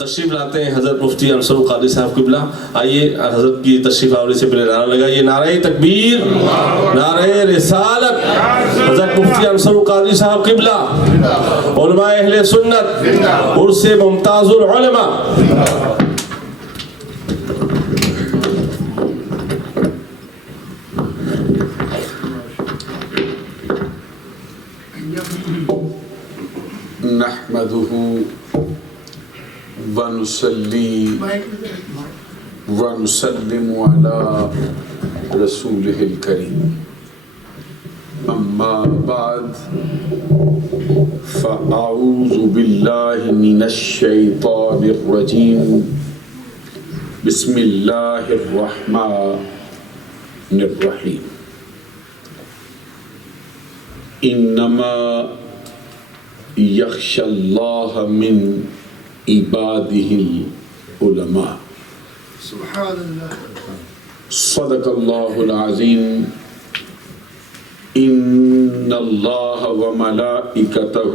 تشریف لاتے ہیں حضرت مفتی انصر القادری صاحب قبلہ. آئیے حضرت کی تشریف آوری سے پہلے نعرہ لگائیے. نعرہ تکبیر، نعرہ رسالت. حضرت مفتی انصر القادری صاحب قبلہ، علماء اہل سنت، عرس ممتاز العلماء. نحمده ونصلي ونسلم على رسوله الكريم. أما بعد فأعوذ بالله من الشيطان الرجيم. بسم الله الرحمن الرحيم. إنما يخشى الله من عباده العلماء. سبحان الله. صدق الله العظيم. إن الله وملائكته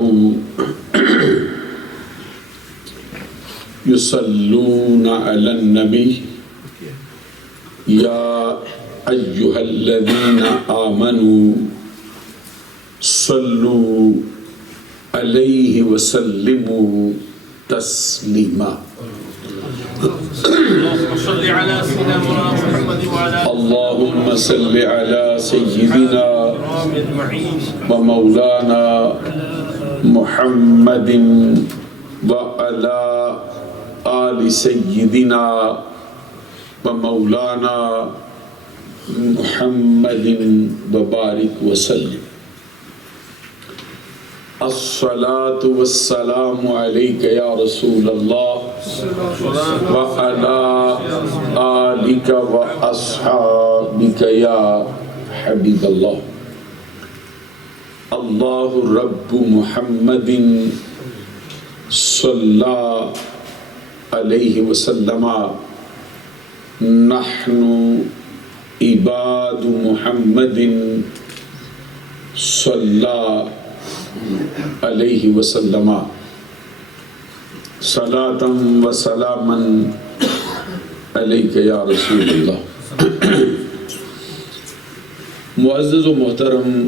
يصلون على النبي يا أيها الذين آمنوا صلوا علیہ وسلم تسلیما. اللہم صل علی سیدنا ومولانا محمد وعلی آل سیدنا ومولانا محمد وبارک وسلم. الصلاة والسلام عليك يا رسول الله وعلى آلك وأصحابك يا حبيب الله. الله رب محمد صلى عليه وسلم. نحن عباد محمد صلى علیہ وسلم. صلاۃ و سلاما علیک یا رسول اللہ. معزز و محترم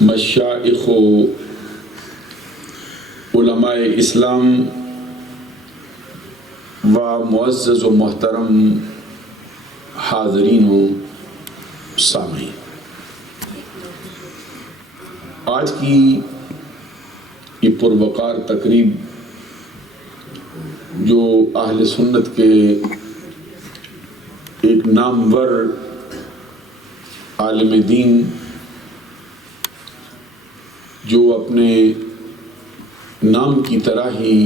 مشائخ و علماء اسلام و معزز و محترم حاضرین و سامعین، آج کی یہ پروقار تقریب جو اہل سنت کے ایک نامور عالم دین جو اپنے نام کی طرح ہی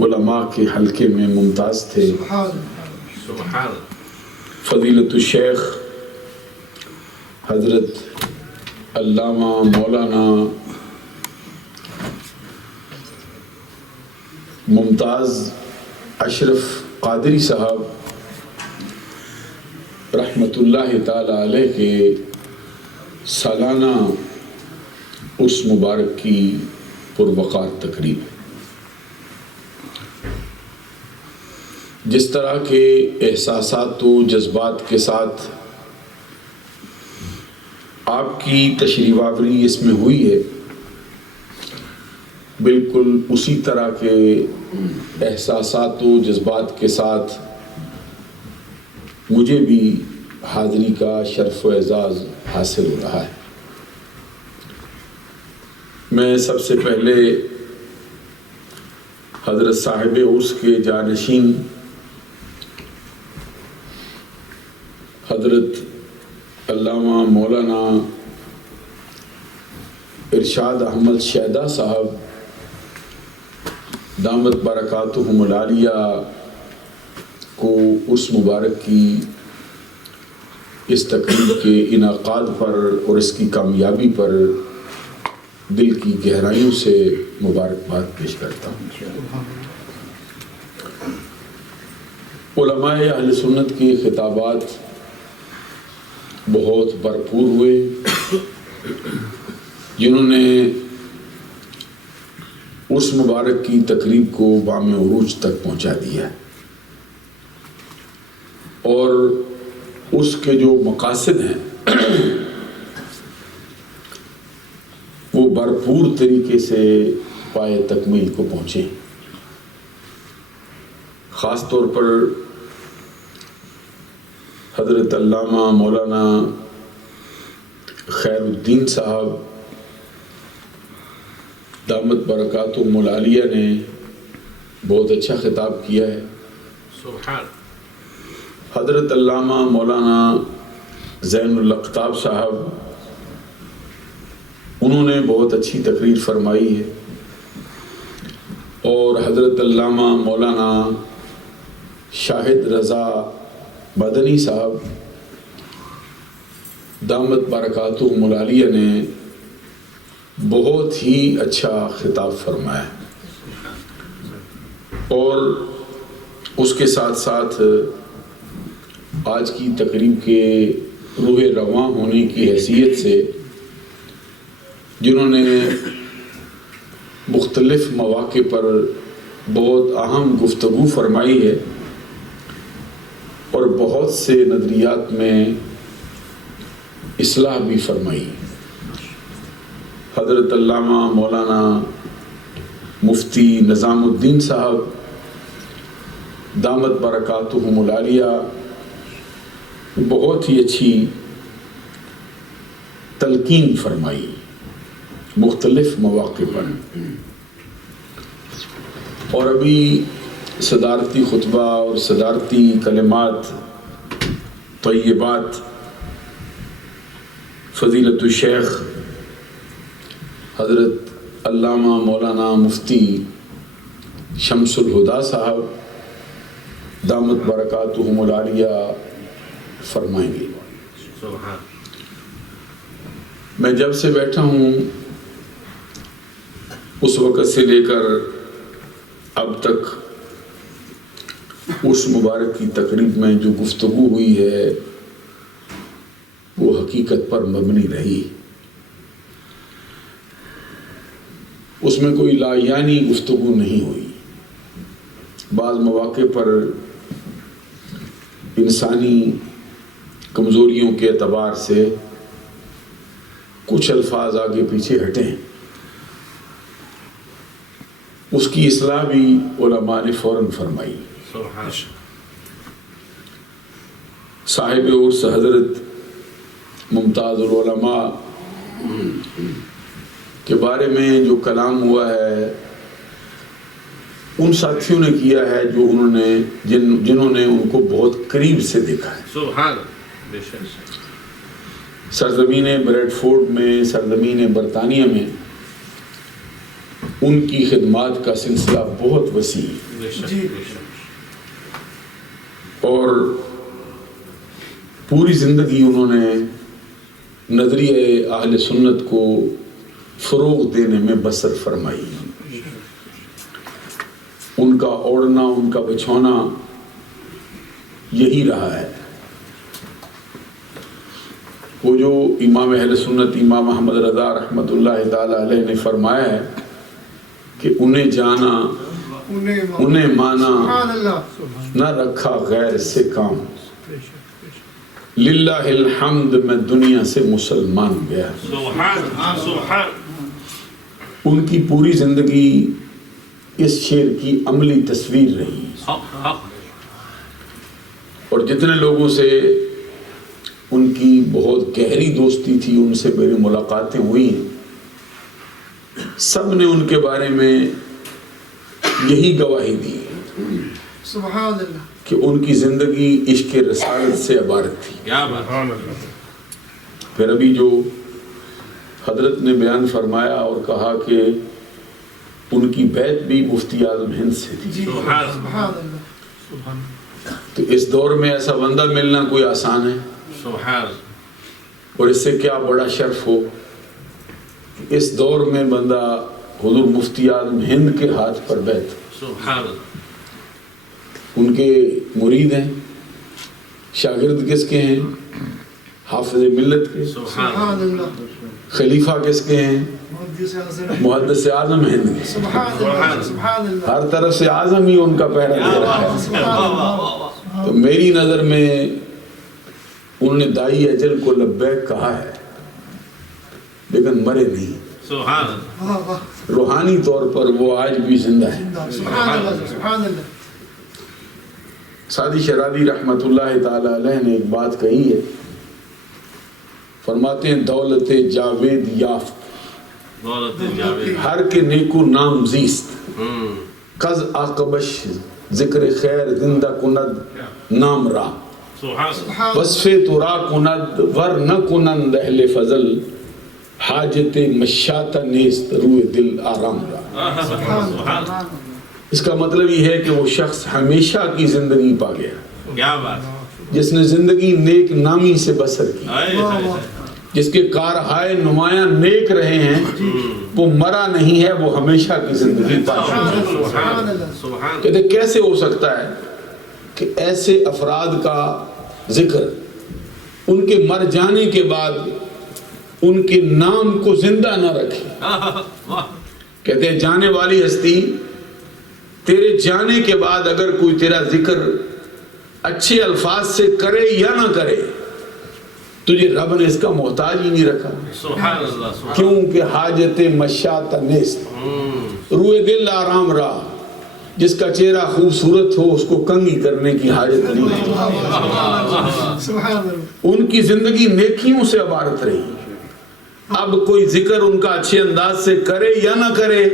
علماء کے حلقے میں ممتاز تھے، فضیلت الشیخ حضرت علامہ مولانا ممتاز اشرف قادری صاحب رحمۃ اللہ تعالی علیہ کے سالانہ عرس مبارک کی پروقار تقریب. جس طرح کے احساسات و جذبات کے ساتھ آپ کی تشریف آوری اس میں ہوئی ہے، بالکل اسی طرح کے احساسات و جذبات کے ساتھ مجھے بھی حاضری کا شرف و اعزاز حاصل ہو رہا ہے. میں سب سے پہلے حضرت صاحب عرس کے جانشین حضرت علامہ مولانا ارشاد احمد شیدا صاحب دامت برکاتہم العالیہ کو اس مبارک کی اس تقریب کے انعقاد پر اور اس کی کامیابی پر دل کی گہرائیوں سے مبارکباد پیش کرتا ہوں. علماء اہل سنت کی خطابات بہت بھرپور ہوئے، جنہوں نے اس مبارک کی تقریب کو بام عروج تک پہنچا دیا اور اس کے جو مقاصد ہیں وہ بھرپور طریقے سے پائے تکمیل کو پہنچے. خاص طور پر حضرت علامہ مولانا خیر الدین صاحب دامت برکاتہم العالیہ نے بہت اچھا خطاب کیا ہے. سبحان. حضرت علامہ مولانا زین الاقطاب صاحب انہوں نے بہت اچھی تقریر فرمائی ہے اور حضرت علامہ مولانا شاہد رضا مدنی صاحب دامت برکاتہم العالیہ نے بہت ہی اچھا خطاب فرمایا اور اس کے ساتھ ساتھ آج کی تقریب کے روح رواں ہونے کی حیثیت سے جنہوں نے مختلف مواقع پر بہت اہم گفتگو فرمائی ہے اور بہت سے نظریات میں اصلاح بھی فرمائی. حضرت علامہ مولانا مفتی نظام الدین صاحب دامت برکاتہم العالیہ بہت ہی اچھی تلقین فرمائی مختلف مواقع پر اور ابھی صدارتی خطبہ اور صدارتی کلمات طیبات فضیلت الشیخ حضرت علامہ مولانا مفتی شمس الہدا صاحب دامت برکاتہم العالیہ فرمائیں گے. سبحان. میں جب سے بیٹھا ہوں اس وقت سے لے کر اب تک اس مبارک کی تقریب میں جو گفتگو ہوئی ہے وہ حقیقت پر مبنی رہی. اس میں کوئی لایانی گفتگو نہیں ہوئی. بعض مواقع پر انسانی کمزوریوں کے اعتبار سے کچھ الفاظ آگے پیچھے ہٹے ہیں. اس کی اصلاح بھی علماء نے فوراً فرمائی. سبحان. صاحب عرس حضرت ممتاز العلماء کے بارے میں جو کلام ہوا ہے ان ساتھیوں نے کیا ہے جو جنہوں نے ان کو بہت قریب سے دیکھا ہے. سبحان. بے شک. سرزمین بریڈ فورڈ میں، سرزمین برطانیہ میں ان کی خدمات کا سلسلہ بہت وسیع بے شک. جی. بے شک. اور پوری زندگی انہوں نے نظریہ اہل سنت کو فروغ دینے میں بسر فرمائی. ان کا اوڑھنا، ان کا بچھونا یہی رہا ہے. وہ جو امام اہل سنت امام محمد رضا رحمۃ اللہ تعالی علیہ نے فرمایا ہے کہ انہیں جانا انہیں مانا سبحان اللہ. نہ رکھا غیر سے کام، للہ الحمد میں دنیا سے مسلمان گیا. سبحان. سبحان. ان کی پوری زندگی اس شعر کی عملی تصویر رہی. حق. حق. اور جتنے لوگوں سے ان کی بہت گہری دوستی تھی، ان سے میری ملاقاتیں ہوئی، سب نے ان کے بارے میں یہی گواہی دی سبحان اللہ. کہ ان کی زندگی عشق رسالت سے عبارت تھی. کیا بات. پھر ابھی جو حضرت نے بیان فرمایا اور کہا کہ ان کی بیعت بھی مفتی اعظم ہند سے تھی. جی. سبحان. سبحان اللہ. تو اس دور میں ایسا بندہ ملنا کوئی آسان ہے؟ سبحان. اور اس سے کیا بڑا شرف ہو کہ اس دور میں بندہ حضور مفتی اعظم ہند کے ہاتھ پر بیعت. سبحان. ان کے مرید ہیں، شاگرد کس کے ہیں؟ حافظ ملت کے، سبحان اللہ، خلیفہ کس کے ہیں؟ محدث اعظم، محدث اعظم ہند کے، سبحان اللہ، سبحان اللہ، ہر طرف سے اعظم ہی ان کا پہرا دے رہا ہے۔ سبحان اللہ، تو میری نظر میں انہوں نے دائی اجل کو لبیک کہا ہے لیکن مرے نہیں، سبحان اللہ، واہ واہ، روحانی طور پر وہ آج بھی زندہ ہے۔ سبحان اللہ، سبحان اللہ، سعدی شرادی رحمت اللہ تعالی علیہ نے ایک بات کہی ہے، فرماتے ہیں دولت جاوید یافت دولت جاوید، ہر کے نیکو نام زیست، کز عاقبش ذکر خیر زندہ کند نام را، سبحان سبحان وصف تو را کند ور نہ کنند اہل فضل، حاجت مشاط نیست روئے دل آرام را۔ اللہ، سبحان سبحان اللہ، اس کا مطلب یہ ہے کہ وہ شخص ہمیشہ کی زندگی پا گیا کیا بات، جس نے زندگی نیک نامی سے بسر کی، ہائے واہ ہائے واہ، جس کے کارہائے نمایاں نیک رہے ہیں، وہ مرا نہیں ہے، وہ ہمیشہ کی زندگی پا چکا ہے۔ سبحان اللہ، سبحان کہتے کیسے ہو سکتا ہے کہ ایسے افراد کا ذکر ان کے مر جانے کے بعد ان کے نام کو زندہ نہ رکھے؟ اللہ، کہتے ہیں جانے والی ہستی، تیرے جانے کے بعد اگر کوئی تیرا ذکر اچھے الفاظ سے کرے یا نہ کرے، تجھے رب نے اس کا محتاج ہی نہیں رکھا، سبحان اللہ، سبحان کیونکہ حاجت مشاط نیست روئے دل آرام را، جس کا چہرہ خوبصورت ہو اس کو کنگھی کرنے کی حاجت نہیں ہے۔ سبحان اللہ، ان کی زندگی نیکیوں سے عبارت رہی، اب کوئی ذکر ان کا اچھے انداز سے کرے یا نہ کرے،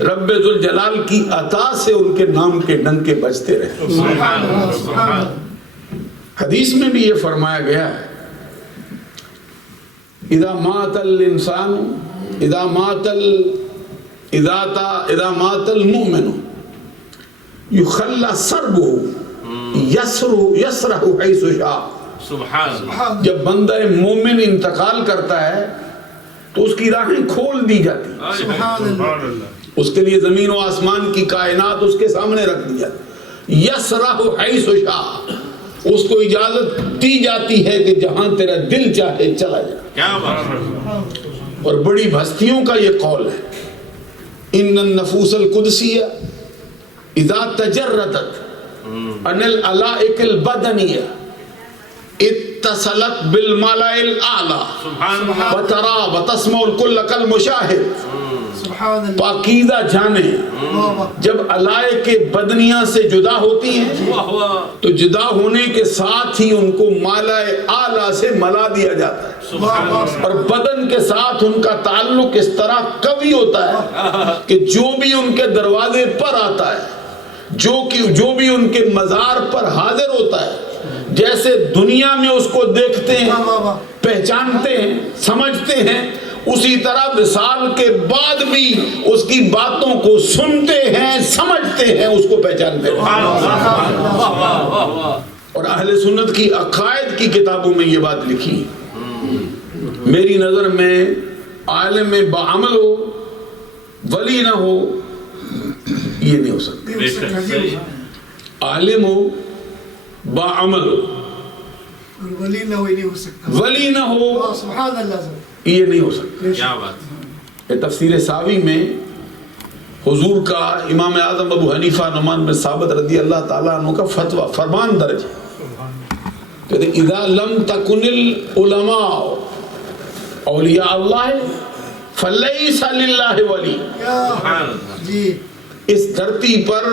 رب ذوالجلال کی عطا سے ان کے نام کے ڈنکے بجتے رہے۔ سبحان اللہ، سبحان اللہ، حدیث میں بھی یہ فرمایا گیا ہے، اذا مات الانسان اذا مات المؤمن یخلی سربه یسرح حیث شاء، سبحان اللہ، جب بندہ مومن انتقال کرتا ہے تو اس کی راہیں کھول دی جاتی ہیں، سبحان اللہ، اس کے لیے زمین و آسمان کی کائنات اس کے سامنے رکھ دیا، یسرح حیث شاء، اس کو اجازت دی جاتی ہے کہ جہاں تیرا دل چاہے چلا جائے۔ کیا بات، اور بڑی ہستیوں کا یہ قول ہے، ان النفوس القدسیہ اذا تجردت عن العلائق البدنیہ اتصلت بالملأ الاعلی سبحان اللہ، وترى وتسمع الكل كالمشاهد، سبحان اللہ، پاکیزہ جانیں واہ واہ، جب علائق بدنیہ سے جدا ہوتی ہیں واہ واہ، تو جدا ہونے کے ساتھ ہی ان کو مالا اعلیٰ سے ملا دیا جاتا ہے، سبحان اللہ، اور بدن کے ساتھ ان کا تعلق اس طرح قوی ہوتا ہے کہ جو بھی ان کے دروازے پر آتا ہے، جو بھی ان کے مزار پر حاضر ہوتا ہے، جیسے دنیا میں اس کو دیکھتے ہیں، واہ واہ، پہچانتے ہیں، سمجھتے ہیں، اسی طرح وصال کے بعد بھی اس کی باتوں کو سنتے ہیں، سمجھتے ہیں، اس کو پہچانتے ہیں۔ اور اہل سنت کی عقائد کی کتابوں میں یہ بات لکھی ہے۔ میری نظر میں عالم بعمل ہو، ولی نہ ہو، یہ نہیں ہو سکتا۔ بے شک، صحیح، عالم ہو، بعمل ہو، اور ولی نہ ہوئی نہیں ہو سکتا، ولی نہ ہو، واہ، سبحان اللہ، یہ نہیں ہو سکتا۔ کیا بات، یہ تفسیر ساوی میں حضور کا امام اعظم ابو حنیفہ نعمان بن ثابت رضی اللہ تعالیٰ عنہ کا فتویٰ فرمان درج ہے، کہتے ہیں اذا لم تکن العلماء اولیاء اللہ فلیس للہ ولی، سبحان اللہ، جی، اس دھرتی پر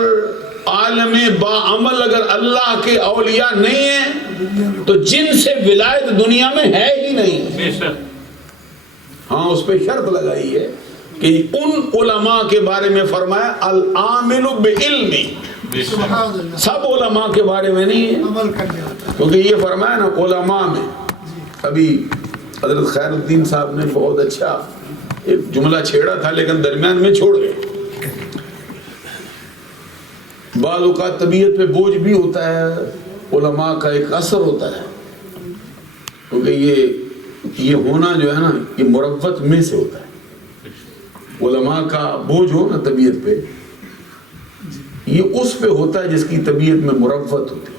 عالم باعمل اگر اللہ کے اولیاء نہیں ہیں تو جن سے ولایت دنیا میں ہے ہی نہیں۔ بے شک، ہاں اس پہ شرط لگائی ہے کہ ان علماء کے بارے میں فرمایا العامل بعلمی، بے شک، سبحان اللہ، سب علماء کے بارے میں نہیں ہے، عمل کرنے والا، کیونکہ یہ فرمایا نا علماء میں۔ ابھی حضرت خیر الدین صاحب نے بہت اچھا ایک جملہ چھیڑا تھا لیکن درمیان میں چھوڑ گئے۔ بعض اوقات طبیعت پہ بوجھ بھی ہوتا ہے، علماء کا ایک اثر ہوتا ہے، کیونکہ یہ ہونا جو ہے نا یہ مروت میں سے ہوتا ہے۔ علماء کا بوجھ ہو نا طبیعت پہ، یہ اس پہ ہوتا ہے جس کی طبیعت میں مروت ہوتی ہے۔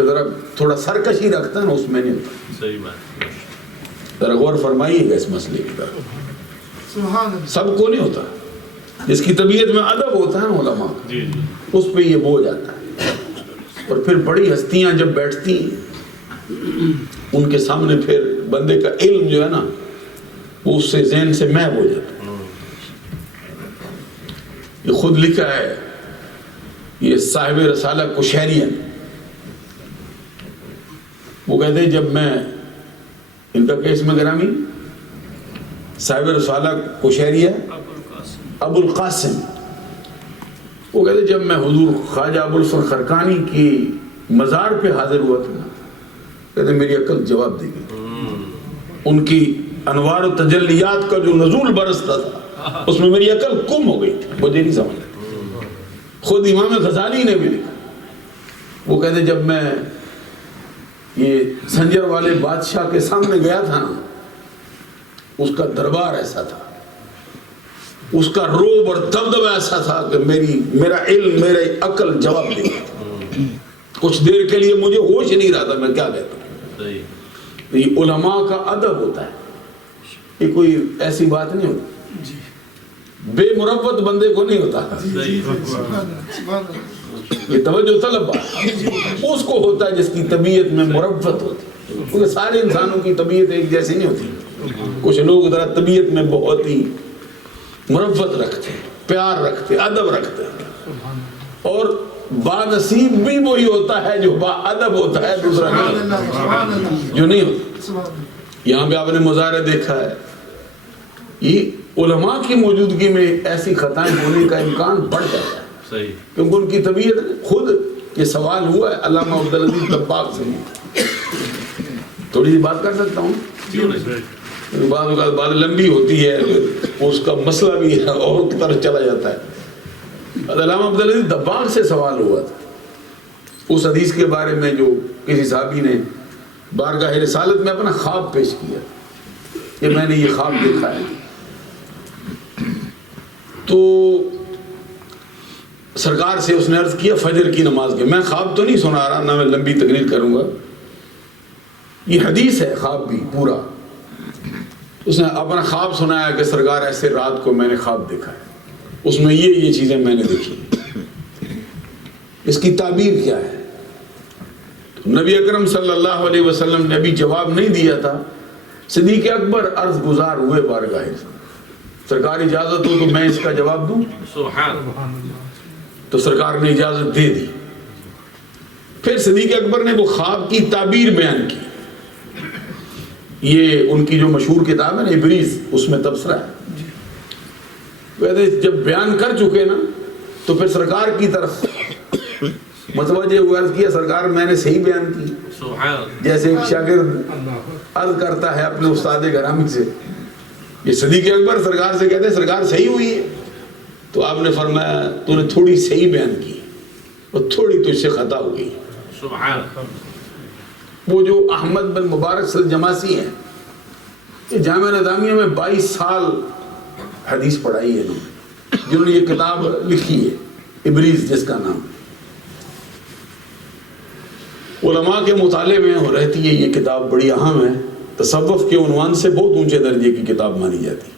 کہ ذرا تھوڑا سرکشی رکھتا ہے نا، اس میں نہیں ہوتا. صحیح بات. ذرا غور فرمائیے گا اس مسئلے کی طرف. سبحان اللہ. سب کو نہیں ہوتا. جس کی طبیعت میں ادب ہوتا ہے نا علماء کا، جی جی. اس پہ یہ بوجھ آتا ہے. اور پھر بڑی ہستیاں جب بیٹھتی ہیں ان کے سامنے پھر بندے کا علم جو ہے نا وہ اس سے ذہن سے محو ہو جاتا ہے. یہ خود لکھا ہے یہ صاحب رسالہ کشیریہ نے. وہ کہتے ہیں جب میں ان کا کیس میں گرامی صاحب رسالہ کشیریہ ابو القاسم، وہ کہتے ہیں جب میں حضور خواجہ ابو الفضل خرقانی کی مزار پہ حاضر ہوا تھا، کہتے ہیں میری عقل جواب دے گئی. ان کی انوار و تجلیات کا جو نزول برستا تھا اس میں میری عقل گم ہو گئی تھی، مجھے نہیں سمجھ. خود امام غزالی نے بھی لکھا. وہ کہتے ہیں جب میں یہ سنجر والے بادشاہ کے سامنے گیا تھا نا، اس کا دربار ایسا تھا، اس کا روب اور دبدبہ ایسا تھا کہ میرا علم میرا عقل جواب دے گیا. کچھ دیر کے لیے مجھے ہوش نہیں رہا تھا میں کیا کہتا ہوں. صحیح. یہ علماء کا ادب ہوتا ہے، یہ کوئی ایسی بات نہیں ہوتی. بے مروت بندے کو نہیں ہوتا. صحیح. سبحان اللہ. سبحان اللہ. یہ توجہ طلب بات اس کو ہوتا ہے جس کی طبیعت میں مروت ہوتی ہے. کیونکہ سارے انسانوں کی طبیعت ایک جیسی نہیں ہوتی. کچھ لوگ ذرا طبیعت میں بہت ہی مروت رکھتے ہیں، پیار رکھتے ہیں، ادب رکھتے ہیں. اور بانصیب بھی وہی ہوتا ہے جو با ادب ہوتا ہے، دوسرا سبحان نہیں اللہ. سبحان اللہ. جو نہیں ہوتا. سبحان اللہ. یہاں پہ آپ نے مظاہرہ دیکھا ہے، یہ علماء کی موجودگی میں ایسی خطائیں ہونے کا امکان بڑھ جاتا ہے. صحیح. کیونکہ ان کی طبیعت خود یہ سوال ہوا ہے علامہ عبدالعزیز دباغ سے. تھوڑی سی بات کر سکتا ہوں؟ کیوں نہیں؟ بعض اوقات بات لمبی ہوتی ہے، اس کا مسئلہ بھی ہے اور طرف چلا جاتا ہے. علامہ عبدالعزیز دباغ سے سوال ہوا تھا اس حدیث کے بارے میں جو کسی صحابی نے بارگاہ رسالت میں اپنا خواب پیش کیا کہ میں نے یہ خواب دیکھا ہے. تو سرکار سے اس نے عرض کیا فجر کی نماز کے. میں خواب تو نہیں سنا رہا، نہ میں لمبی تقریر کروں گا، یہ حدیث ہے خواب بھی پورا. اس نے اپنا خواب سنایا کہ سرکار ایسے رات کو میں نے خواب دیکھا ہے، اس میں یہ چیزیں میں نے دیکھی. اس کی تعبیر کیا ہے؟ نبی اکرم صلی اللہ علیہ وسلم نے ابھی جواب نہیں دیا تھا. صدیق اکبر عرض گزار ہوئے بارگاہ سرکار اجازت ہو تو میں اس کا جواب دوں. سبحان. تو سرکار نے اجازت دے دی. پھر صدیق اکبر نے وہ خواب کی تعبیر بیان کی. یہ ان کی جو مشہور کتاب ہے نا ابریز، اس میں تبصرہ ہے. ویسے جب بیان کر چکے نا تو پھر سرکار کی طرف متوجہ ہوئے، عرض کیا سرکار میں نے صحیح بیان کی. سبحان. جیسے ایک شاگرد عرض کرتا ہے اپنے استاد گرامی سے. یہ صدیق اکبر سرکار سے کہتے ہیں سرکار صحیح ہوئی ہے. تو آپ نے فرمایا تو نے تھوڑی صحیح بیان کی اور تھوڑی تجھ سے خطا ہو گئی. سبحان. وہ جو احمد بن مبارک سلجماسی ہیں، یہ جامعہ نظامیہ میں 22 سال حدیث پڑھائی ہے جنہوں نے یہ کتاب لکھی ہے ابریز جس کا نام. علماء کے مطالعے میں رہتی ہے یہ کتاب، بڑی اہم ہے. تصوف کے عنوان سے بہت اونچے درجے کی کتاب مانی جاتی.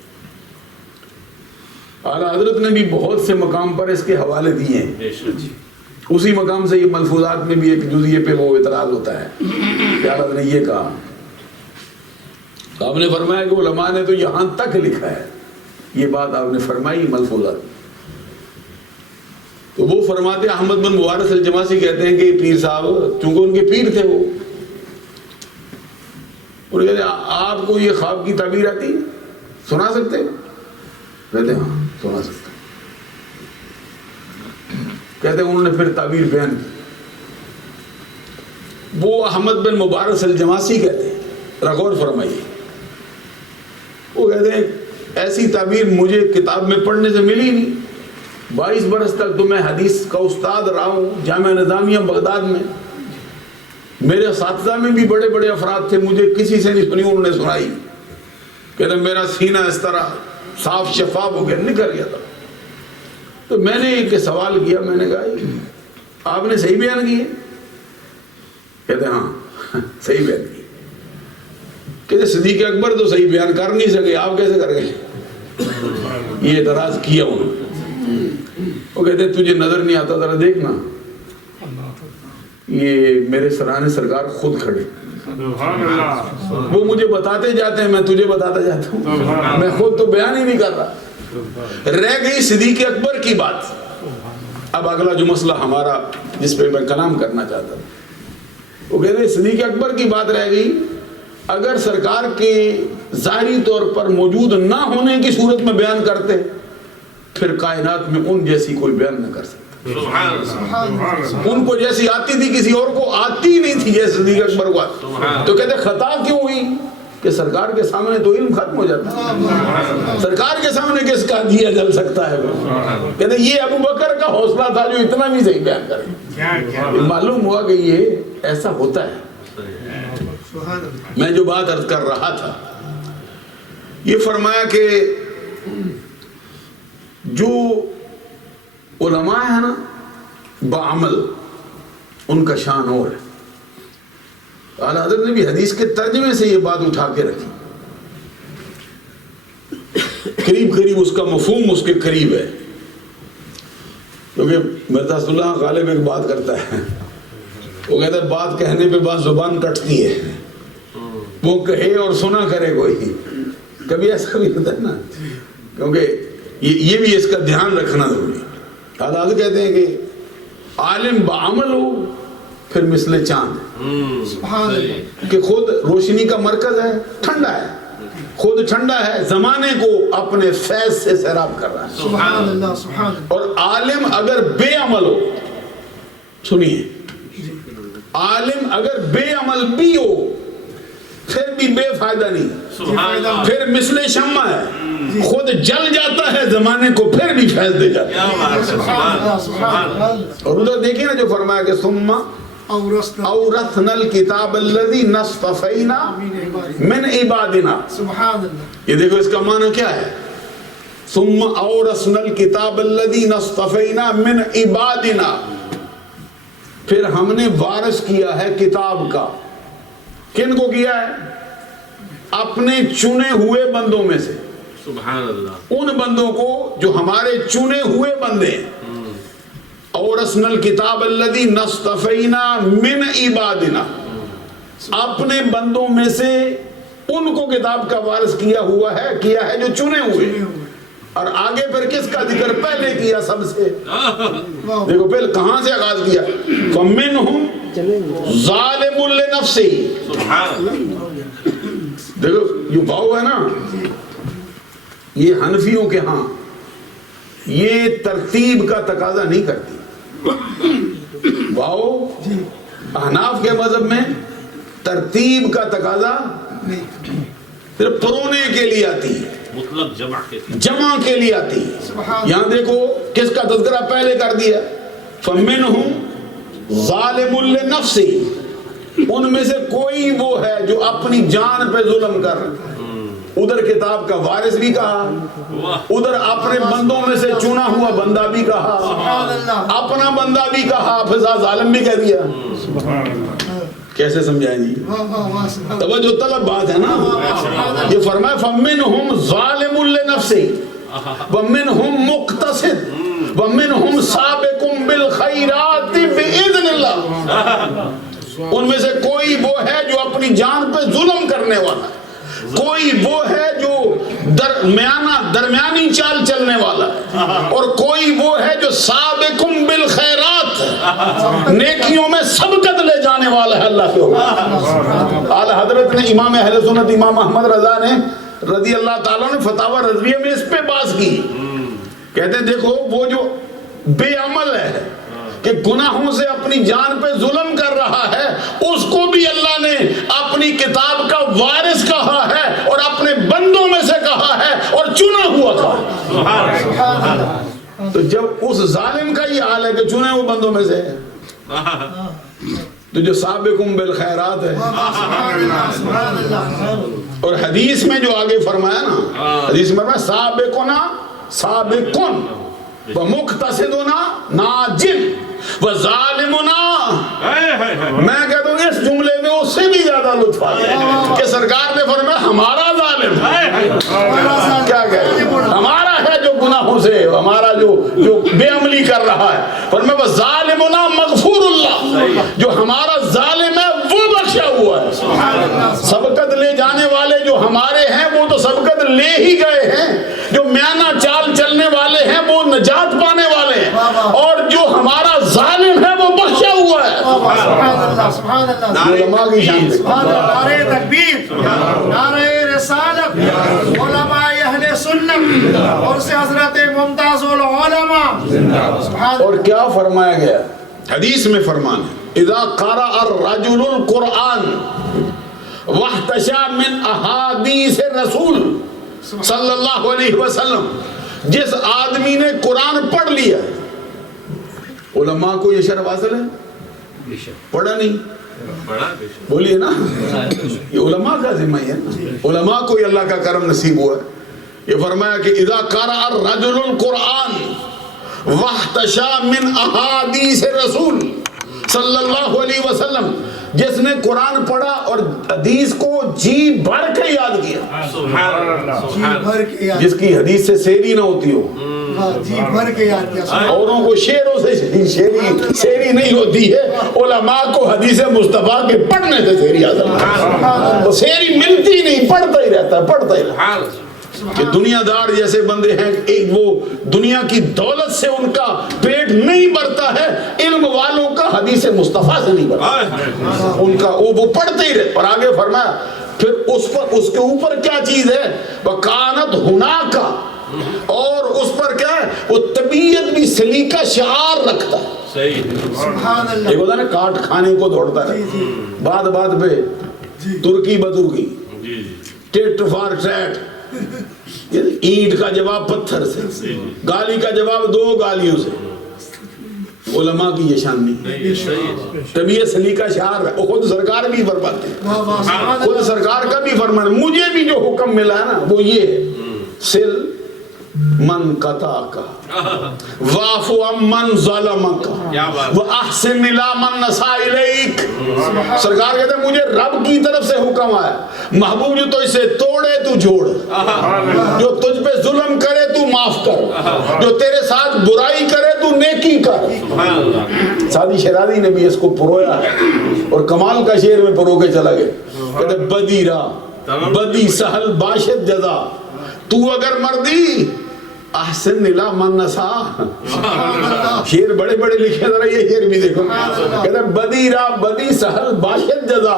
اعلیٰ حضرت نے بھی بہت سے مقام پر اس کے حوالے دیے ہیں. اسی مقام سے یہ ملفوظات میں بھی ایک جزیے پہ وہ اعتراض ہوتا ہے کہ اعلیٰ نے یہ کہا. آپ نے فرمایا کہ علماء نے تو یہاں تک لکھا ہے، یہ بات آپ نے فرمائی ملفوظات. تو وہ فرماتے احمد بن مبارک الجماسی کہتے ہیں کہ پیر صاحب چونکہ ان کے پیر تھے وہ، اور کہتے ہیں آپ کو یہ خواب کی تعبیر آتی ہے، سنا سکتے ہیں؟ کہتے ہیں ہاں سنا سکتے ہیں. کہتے ہیں انہوں نے پھر تعبیر بیان کی. وہ احمد بن مبارک الجماسی کہتے ہیں، غور فرمائیے، وہ کہتے ہیں ایسی تعبیر مجھے کتاب میں پڑھنے سے ملی نہیں. 22 برس تک تو میں حدیث کا استاد رہا ہوں جامعہ نظامیہ بغداد میں. میرے اساتذہ میں بھی بڑے بڑے افراد تھے، مجھے کسی سے نہیں سنی، انہوں نے سنائی. کہتے ہیں میرا سینہ اس طرح صاف شفاف ہو گیا، نکل گیا تھا. تو میں نے ایک سوال کیا، میں نے کہا آپ نے صحیح بیان کی ہے؟ کہتے ہیں ہاں صحیح بیان کی. کہتے صدیق اکبر تو صحیح بیان کر نہیں سکے, آپ کیسے کر گئے؟ یہ اعتراض کیا انہوں نے. وہ کہتے تجھے نظر نہیں آتا, ذرا دیکھنا یہ میرے سرانے سرکار خود کھڑے, وہ مجھے بتاتے جاتے ہیں, میں تجھے بتاتا جاتا ہوں, میں خود تو بیان ہی نہیں کر رہا. رہ گئی صدیق اکبر کی بات. اب اگلا جو مسئلہ ہمارا جس پہ میں کلام کرنا چاہتا ہوں, وہ کہتے ہیں صدیق اکبر کی بات رہ گئی. اگر سرکار کے ظاہری طور پر موجود نہ ہونے کی صورت میں بیان کرتے, پھر کائنات میں ان جیسی کوئی بیان نہ کر سکتا. ان کو جیسی آتی تھی کسی اور کو آتی ہی نہیں تھی جیسے صدیق اکبر کو آتی. تو کہتے خطا کیوں ہوئی کہ سرکار کے سامنے تو علم ختم ہو جاتا ہے, سرکار کے سامنے کس کا دیا جل سکتا ہے. کہتے یہ ابو بکر کا حوصلہ تھا جو اتنا بھی صحیح بیان کرے. معلوم ہوا کہ یہ ایسا ہوتا ہے. میں جو بات عرض کر رہا تھا, یہ فرمایا کہ جو علماء ہیں نا بعمل, ان کا شان اور ہے. اعلیٰ حضرت نے بھی حدیث کے ترجمے سے یہ بات اٹھا کے رکھی, قریب قریب اس کا مفہوم اس کے قریب ہے. کیونکہ مرزا صلی اللہ غالب ایک بات کرتا ہے, وہ کہتا ہے بات کہنے پہ بات زبان کٹتی ہے, وہ کہے اور سنا کرے کوئی. کبھی ایسا بھی ہوتا ہے نا, کیونکہ یہ بھی اس کا دھیان رکھنا ضروری ہے. اعلیٰ حضرت کہتے ہیں کہ عالم بعمل ہو پھر مثل چاند, کہ خود روشنی کا مرکز ہے, ٹھنڈا ہے, خود ٹھنڈا ہے, زمانے کو اپنے فیض سے سیراب کر رہا ہے. سبحان اللہ سبحان اللہ. اور عالم اگر بے عمل ہو, سنیے, عالم اگر بے عمل بھی ہو پھر بھی بے فائدہ نہیں, پھر مثل شمع ہے, خود جل جاتا ہے, زمانے کو پھر بھی فیض دے جاتا ہے. اور ادھر دیکھیں نا جو فرمایا کہ ثم اورثنا الکتاب الذی نصطفینا من عبادنا. سبحان اللہ. یہ دیکھو اس کا معنی کیا ہے, ثم اورثنا الکتاب الذی نصطفینا من عبادنا, پھر ہم نے وارث کیا ہے کتاب کا. کن کو کیا ہے؟ اپنے چنے ہوئے بندوں میں سے. سبحان اللہ. ان بندوں کو جو ہمارے چنے ہوئے بندے ہیں. اورثنا الکتاب الذی نصطفینا من عبادنا, اپنے بندوں میں سے ان کو کتاب کا وارث کیا ہے جو چنے ہوئے. اور آگے پھر کس کا ذکر پہلے کیا سب سے؟ دیکھو پہلے کہاں سے آغاز کیا, فَمِنْهُمْ ظَالِمٌ لِنَفْسِهِ. دیکھو جو واو ہے نا, یہ حنفیوں کے ہاں یہ ترتیب کا تقاضا نہیں کرتی. واو احناف کے مذہب میں ترتیب کا تقاضا صرف پرونے کے لیے آتی ہے, مطلق جمع کے لیے آتی ہے. یہاں دیکھو کس کا تذکرہ پہلے کر دیا, فَمِنْهُمْ ظَالِمٌ لِنَفْسِهِ, ان میں سے کوئی وہ ہے جو اپنی جان پہ ظلم کر رہا ہے. ادھر کتاب کا وارث بھی کہا, ادھر اپنے بندوں میں سے چنا ہوا بندہ بھی کہا, اپنا بندہ بھی کہا, حافظہ ظالم بھی کہہ دیا. کیسے سمجھائیں جی؟ توجہ طلب بات ہے نا. یہ فرمایا فَمِنْهُمْ ظَالِمٌ لِنَفْسِهِ وَمِنْهُمْ مُقْتَصِدٌ وَمِنْهُمْ سَابِقٌ بِالْخَيْرَاتِ بِإِذْنِ اللَّهِ. ان میں سے کوئی وہ ہے جو اپنی جان پہ ظلم کرنے والا, کوئی وہ ہے جو درمیانی چال چلنے والا, اور کوئی وہ ہے جو سابقٌ بالخیرات, نیکیوں میں سبقت لے جانے والا ہے اللہ کے حکم. اعلیٰ حضرت نے امام اہل سنت امام احمد رضا نے رضی اللہ تعالیٰ نے فتاوی رضویہ میں اس پہ بات کی. کہتے ہیں دیکھو وہ جو بے عمل ہے کہ گناہوں سے اپنی جان پہ ظلم کر رہا ہے, اس کو بھی اللہ نے اپنی کتاب کا وارث کہا ہے, اور اپنے بندوں میں سے کہا ہے, اور چنا ہوا کہا. تو جب اس ظالم کا یہ حال ہے کہ چنے ہوئے بندوں میں سے ہے, تو جو سابقٌ بالخیرات ہے. اور حدیث میں جو آگے فرمایا نا, حدیث میں فرمایا سابقٌ ومقتصدنا ناجن وظالمنا. میں کہتا ہوں اس اس سے بھی زیادہ لطف آ گیا کہ سرکار نے فرمایا ہمارا ظالم ہے، کیا کہے ہمارا ہے جو گناہوں سے، ہمارا جو بے عملی کر رہا ہے، فرمایا ظالمنا مغفور اللہ، جو ہمارا ظالم ہے وہ بخشا ہوا ہے۔ سبقت لے جانے والے جو ہمارے ہیں وہ تو سبقت لے ہی گئے ہیں، جو میانہ چال چلنے والے ہیں وہ نجات پانے والے ہیں، اور جو ہمارا ظالم ہے وہ بخشا ہوا ہے۔ سبحان اللہ سبحان اللہ علماء کی شان سے سبحان اللہ، نعرہ تکبیر، نعرہ رسالت، علماء اہل سنت، اور سے حضرت ممتاز العلماء، سبحان اور کیا فرمایا گیا حدیث میں فرمان ہے اذا قرأ الرجل القرآن واحتشى من احادیث الرسول صلی اللہ علیہ وسلم، جس آدمی نے قرآن پڑھ لیا، علماء کو یہ شرف حاصل ہے، پڑھا نہیں بولیے نا، یہ علماء کا ذمہ ہے نا، علماء کو یہ اللہ کا کرم نصیب ہوا ہے۔ یہ فرمایا کہ اذا قرأ الرجل القرآن واحتشى من احادیث الرسول صلی اللہ علیہ وسلم، جس نے قرآن پڑھا اور حدیث کو جی بھر کے یاد کیا، جی بھر کے یاد، جس کی حدیث سے سیری نہ ہوتی ہو، جی بھر کے یاد کیا، اوروں کو شعروں سے سیری نہیں ہوتی ہے، علماء کو حدیث مصطفیٰ کے پڑھنے سے سیری حاصل ہے، سیری ملتی نہیں، پڑھتا ہی رہتا ہے، پڑھتا ہی رہتا ہے۔ کہ دنیا دار جیسے بندے ہیں، وہ دنیا کی دولت سے ان کا پیٹ نہیں بھرتا ہے، علم والوں کا حدیث مصطفیٰ سے نہیں بھرتا، ان کا وہ پڑھتے ہی رہتے۔ اور آگے فرمایا پھر اس کے اوپر کیا چیز ہے، وَكَانَتْ هُنَاكَ، اور اس پر کیا ہے، وہ طبیعت بھی سلیقہ شعار رکھتا ہے۔ سبحان اللہ، ایک ہوتا ہے نا کاٹ کھانے کو دوڑتا ہے، بات بات پہ ترکی بترکی، ٹیٹ فار ٹیٹ، اینٹ کا جواب پتھر سے، گالی کا جواب دو گالیوں سے۔ علماء کی یہ شان نہیں، طبیعت سلیقہ شعار ہے، وہ خود سرکار بھی فرماتے ہیں، خود سرکار کا بھی فرمان، مجھے بھی جو حکم ملا ہے نا وہ یہ ہے، سل من قطع کا وَاعْفُ عَمَّنْ ظَلَمَكَ وَأَحْسِنْ إِلَىٰ مَنْ نَسَا إِلَيْكَ۔ سرکار کہتے ہیں مجھے رب کی طرف سے حکم آیا، محبوب جو تو اسے توڑے تو جوڑ، جو تجھ پہ ظلم کرے تو معاف کر، جو تیرے ساتھ برائی کرے تو نیکی کر۔ سادی شیرازی نے بھی اس کو پرویا ہے، اور کمال کا شعر میں پرو کے چلا گیا، کہتے بدی را بدی سہل باشد جزا، تو اگر مردی احسن الی من نسا۔ شعر بڑے بڑے لکھے، ذرا یہ شعر بھی دیکھو، کہتے ہیں بدی را بدی سہل باشد جزا،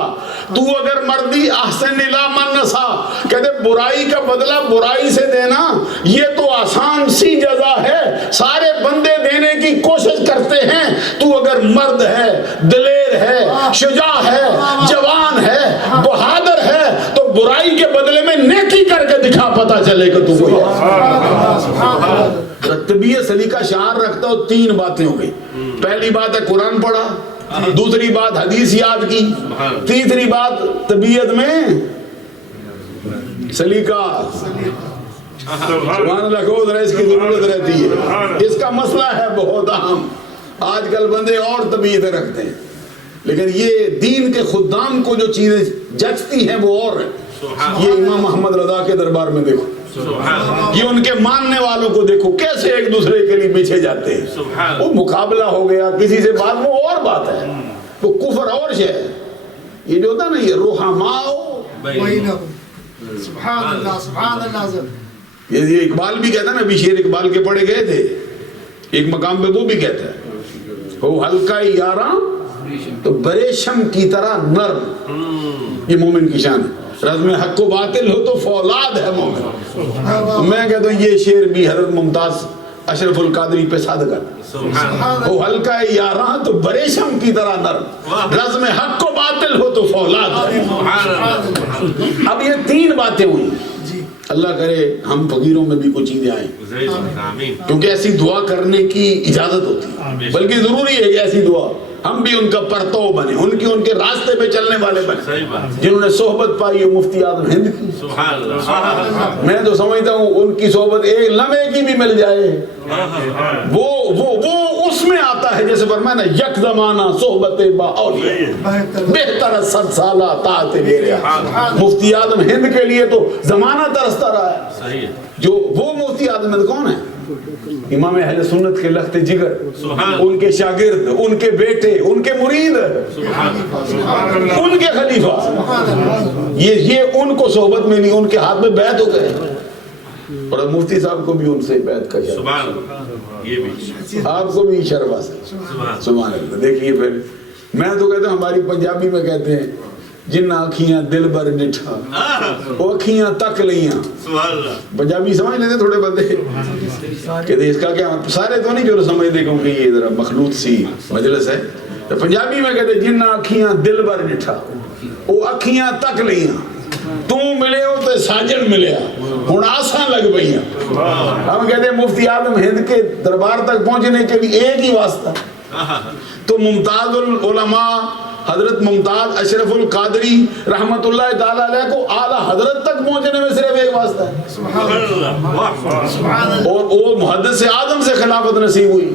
تو اگر مردی احسن الی من نسا، کہتے ہیں برائی کا بدلہ برائی سے دینا یہ تو آسان سی جزا ہے، سارے بندے دینے کی کوشش کرتے ہیں، تو اگر مرد ہے، دلیر ہے، شجاع ہے، جوان ہے، بہادر ہے، تو برائی کے بدلے میں نیکی کر کے دکھا، پتا چلے کہ تو کوئی ہے۔ طبیعت سلیقہ شعار رکھتا ہو، تین باتیں ہو گئی، پہلی بات ہے قرآن پڑھا، دوسری بات حدیث یاد کی، تیسری بات طبیعت میں سلیقہ۔ سبحان اللہ کو ذرا اس کی ضرورت رہتی ہے، اس کا مسئلہ ہے بہت اہم، آج کل بندے اور طبیعتیں رکھتے ہیں، لیکن یہ دین کے خدام کو جو چیزیں جچتی ہیں وہ اور ہیں۔ یہ امام محمد رضا کے دربار میں دیکھو، یہ ان کے ماننے والوں کو دیکھو کیسے ایک دوسرے کے لیے پیچھے جاتے ہیں، وہ مقابلہ ہو گیا کسی سے بات، وہ اور بات ہے، وہ کفر اور شے ہے۔ یہ جو ہوتا نا یہ رحماؤ، سبحان اللہ سبحان اللہ، یہ اقبال بھی کہتا ہے نا، ابھی شعر اقبال کے پڑھے گئے تھے، ایک مقام پہ وہ بھی کہتا ہے، ہو ہلکا یاراں تو بریشم کی طرح نرم، یہ مومن کی شان ہے، رزم حق و باطل ہو تو فولاد ہے مومن۔ میں کہتا ہوں یہ شعر بھی حضرت ممتاز اشرف القادری پہ صادق ہے، ہو ہلکا یاراں تو بریشم کی طرح نرم، رزم حق و باطل ہو تو فولاد ہے۔ اب یہ تین باتیں ہوئی، اللہ کرے ہم فقیروں میں بھی کچھ چیزیں آئیں، کیونکہ ایسی دعا کرنے کی اجازت ہوتی ہے، بلکہ ضروری ہے کہ ایسی دعا ہم بھی ان کا پرتو بنے، ان کے راستے پہ چلنے والے بنے، جنہوں نے صحبت پائی ہے مفتی اعظم ہند کی۔ میں تو سمجھتا ہوں ان کی صحبت ایک لمحے کی بھی مل جائے، وہ اس میں آتا ہے جیسے فرمایا نا یک زمانہ صحبت با اولیاء بہتر 100 سالہ طاعت میرے. مفتی اعظم ہند کے لیے تو زمانہ ترستا رہا ہے. صحیح ہے. جو وہ مفتی اعظم ہند کون ہے؟ امام اہل سنت کے لخت جگر، ان کے شاگرد، ان کے بیٹے، ان کے مرید، ان کے خلیفہ. یہ ان کو صحبت میں نہیں، ان کے ہاتھ میں بیعت ہو گئے. اور اب مفتی صاحب کو بھی ان سے بیعت کا شرف، سبحان اللہ. یہ بھی آپ کو بھی شرف حاصل. سبحان اللہ. دیکھیے پھر میں تو کہتا ہوں، ہماری پنجابی میں کہتے ہیں جن آنکھیاں دل بر ڈٹھا وہ اکھیاں تک لیاں. سبحان اللہ. پنجابی سمجھ لیتے تھوڑے بندے کہتے اس کا کیا، سارے تو نہیں جو سمجھتے کیونکہ یہ ذرا مخلوط سی مجلس ہے. تو پنجابی میں کہتے جن آنکھیاں دل بر ڈٹھا وہ اکھیاں تک لیاں، تو ملے ہو تو ساجن ملیا ہوں آسان لگ پئی. ہم کہتے ہیں مفتی اعظم ہند کے دربار تک پہنچنے کے لیے ایک ہی واسطہ. تو ممتاز العلماء حضرت ممتاز اشرف القادری رحمت اللہ تعالی علیہ کو اعلی حضرت تک پہنچنے میں صرف ایک واسطہ ہے، اور وہ محدث اعظم سے خلافت نصیب ہوئی.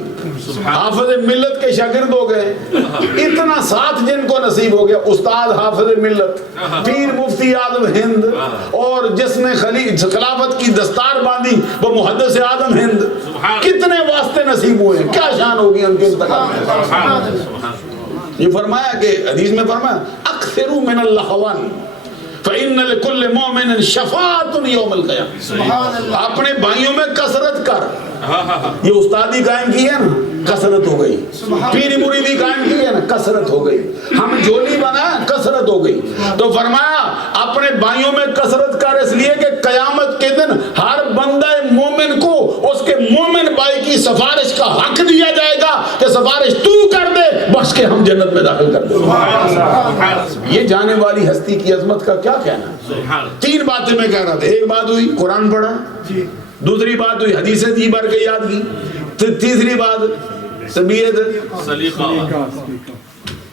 حافظ ملت کے شاگرد ہو گئے. اتنا ساتھ جن کو نصیب ہو گیا، استاد حافظ ملت، پیر مفتی اعظم ہند، اور جس نے خلافت کی دستار باندھی وہ محدث اعظم ہند. کتنے واسطے نصیب ہوئے، کیا شان ہوگی ان کے انتقال میں. یہ فرمایا کہ حدیث میں فرمایا اکثروا من اللہوان فإن لكل مؤمن شفاعة یوم القیامہ. اپنے بھائیوں میں کثرت کر. یہ استادی قائم کی ہے نا، کثرت ہو گئی. پیری مریدی قائم کی ہے نا، کثرت ہو گئی. ہم جولی بنا، کثرت ہو گئی. تو فرمایا اپنے بھائیوں میں کثرت کر، اس لیے کہ قیامت کے دن ہر بندہ مومن کو اس کے مومن بھائی کی سفارش کا حق دیا جائے گا کہ سفارش تو کر دے، بس کے ہم جنت میں داخل کر دیں. یہ جانے والی ہستی کی عظمت کا کیا کہنا. 3 باتیں میں کہہ رہا تھا. ایک بات ہوئی قرآن پڑھا، دوسری بات ہوئی حدیثیں دی بار کے یاد کی، تیسری بات طبیعت سلیقہ.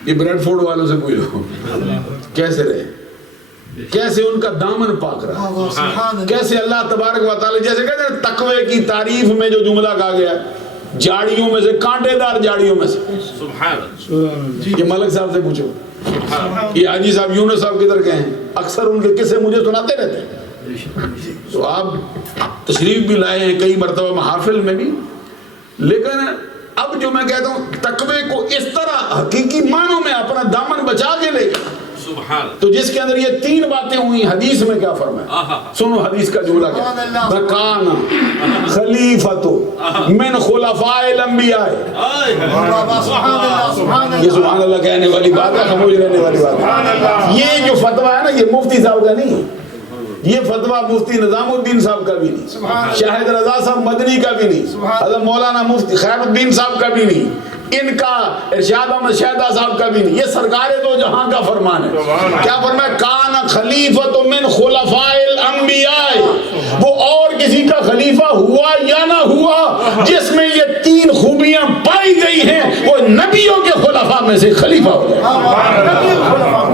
یہ بریڈ فورڈ والوں سے پوچھ لو کیسے رہے، کیسے ان کا دامن پاک رہا، کیسے اللہ تبارک و تعالی جیسے کہتے ہیں تقوی کی تعریف میں جو جملہ کہا گیا، جاڑیوں میں سے، کانٹے دار جاڑیوں میں سے. یہ ملک صاحب سے پوچھو، یہ حاجی صاحب یونس صاحب کدھر گئے ہیں، اکثر ان کے قصے مجھے سناتے رہتے ہیں. تو آپ تشریف بھی لائے ہیں کئی مرتبہ محافل میں بھی، لیکن اب جو میں کہتا ہوں تقوی کو اس طرح حقیقی معنوں میں اپنا دامن بچا کے لے گا. تو جس کے اندر یہ 3 باتیں ہوئی، حدیث میں کیا فرمایا، سنو حدیث کا جملہ کیا، وَكَانَ خَلِيفَةُ مِنْ خُلَفَاءِ الْأَنْبِيَاءِ. یہ سبحان اللہ کہنے والی بات ہے، خاموش رہنے والی بات ہے. یہ جو فتویٰ ہے نا، یہ مفتی صاحب کا نہیں، یہ فتویٰ مفتی نظام الدین صاحب کا بھی نہیں، شاہد رضا صاحب مدنی کا بھی نہیں، حضرت مولانا مفتی خیر الدین صاحب کا بھی نہیں، ان کا ارشاد احمد شہدہ صاحب کا بھی نہیں. یہ سرکار دو جہاں کا فرمان ہے. کیا فرمایا، کان خلیفۃ من خلفاء الانبیاء. وہ اور کسی کا خلیفہ ہوا یا نہ ہوا، جس میں یہ 3 خوبیاں پائی گئی ہیں، وہ نبیوں کے خلفاء میں سے خلیفہ ہو جائے.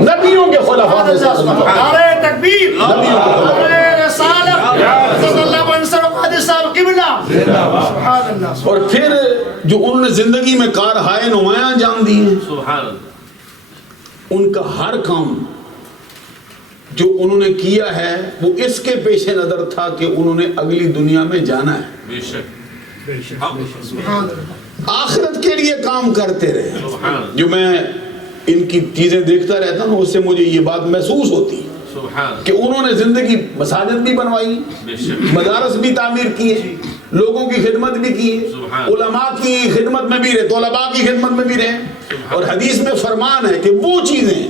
نبیوں کے خلفاء میں سے خلیفہ. نعرہ تکبیر، نعرہ رسالت، حضرت علامہ انصر قادری صاحب قبلہ. سبحان اللہ. اور پھر جو انہوں نے زندگی میں کارہائے نمایاں انجام دی ہیں، سبحان اللہ. ان کا ہر کام جو انہوں نے کیا ہے وہ اس کے پیش نظر تھا کہ انہوں نے اگلی دنیا میں جانا ہے، بے شک. آخرت کے لیے کام کرتے رہے. سبحان اللہ. جو میں ان کی چیزیں دیکھتا رہتا ہوں، اس سے مجھے یہ بات محسوس ہوتی ہے سبحان کہ انہوں نے زندگی مساجد بھی بنوائی، بے شک. مدارس بھی تعمیر کیے، لوگوں کی خدمت بھی کی، علماء کی خدمت میں بھی رہے، طلباء کی خدمت میں بھی رہے. اور حدیث میں فرمان ہے کہ وہ چیزیں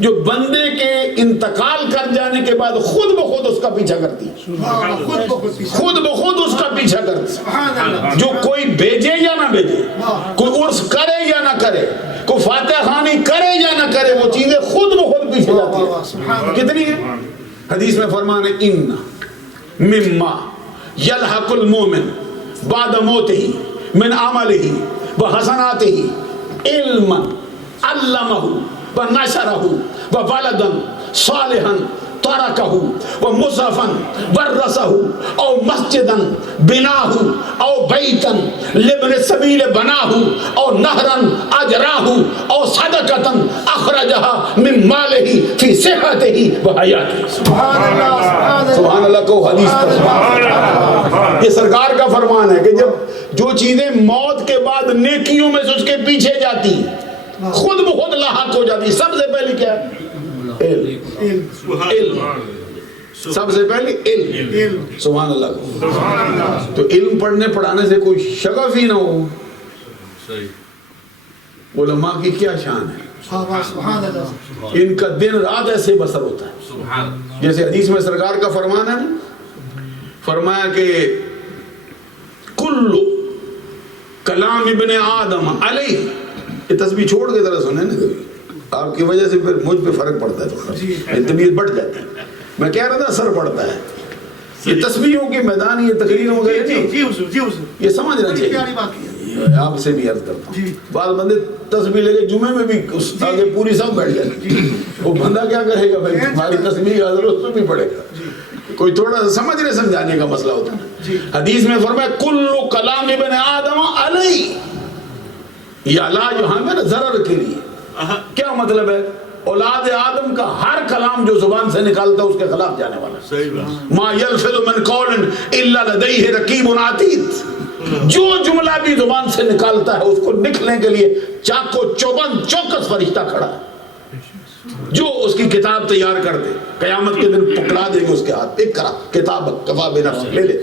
جو بندے کے انتقال کر جانے کے بعد خود بخود اس کا پیچھا کرتی ہیں، خود بخود اس کا پیچھا کرتی. جو کوئی بھیجے یا نہ بھیجے، کوئی عرس کرے یا نہ کرے، کوئی فاتح خانی کرے یا نہ کرے، وہ چیزیں خود بخود پیچھے جاتی ہیں. کتنی ہے؟ حدیث میں فرمان ہے ان مما یلحق المومن بعد موتہ من عملہ وحسناتہ علما علمہ ونشرہ وولدا صالحا ترکہ و مصحفا ورثہ او مسجدا بناہ او بیتا لابن السبیل بناہ او نہرا اجراہ او صدقتا اخرجہا من مالہ فی صحتہ و حیاتہ. سبحان اللہ سبحان اللہ کو حدیث پر یہ سرکار کا فرمان ہے کہ جب جو چیزیں موت کے بعد نیکیوں میں سے اس کے پیچھے جاتی خود بخود لاحق ہو جاتی. سب سے پہلی کیا ہے؟ علم. سب سے پہلی علم. سبحان اللہ. تو علم پڑھنے پڑھانے سے کوئی شغف ہی نہ ہو. علماء کی کیا شان ہے. سبحان اللہ. ان کا دن رات ایسے بسر ہوتا ہے. جیسے حدیث میں سرکار کا فرمان ہے نا, فرمایا کہ کل کلام ابن آدم علیہ. یہ تسبیح چھوڑ کے ذرا سنیں نا, کبھی آپ کی وجہ سے پھر مجھ پہ فرق پڑتا ہے, تھوڑا طبیعت بڑھ جاتی ہے. میں کہہ رہا تھا اثر پڑتا ہے. یہ تسبیحوں کے میدان, یہ تقریروں وغیرہ یہ سمجھنا چاہیے. آپ سے بھی عرض کرتا ہوں, بعض بندے تسبیح لے کے جمعے میں بھی آگے پوری سب بیٹھ جاتے, وہ بندہ کیا کرے گا بھائی, ہماری تسبیح کا ضرورت تو بھی پڑے گا. کوئی تھوڑا سا سمجھنے سمجھانے کا مسئلہ ہوتا ہے. حدیث میں فرمایا کل کلام ابن آدم علیہ. یہ علا جو ہم ہے نا ضرر کے لیے. کیا مطلب ہے؟ اولاد آدم کا ہر کلام جو زبان سے نکالتا ہے اس کے خلاف جانے والا. ما یلفظ من قول الا لدیہ رقیب عتید. جو جملہ بھی زبان سے نکالتا ہے اس کو نکلنے کے لیے چاقو چوبند چوکس فرشتہ کھڑا ہے جو اس کی کتاب تیار کر دے. قیامت کے دن پکڑا دے گے اس کے ہاتھ, ایک کرا کتاب کفا بنفسک, لے لے.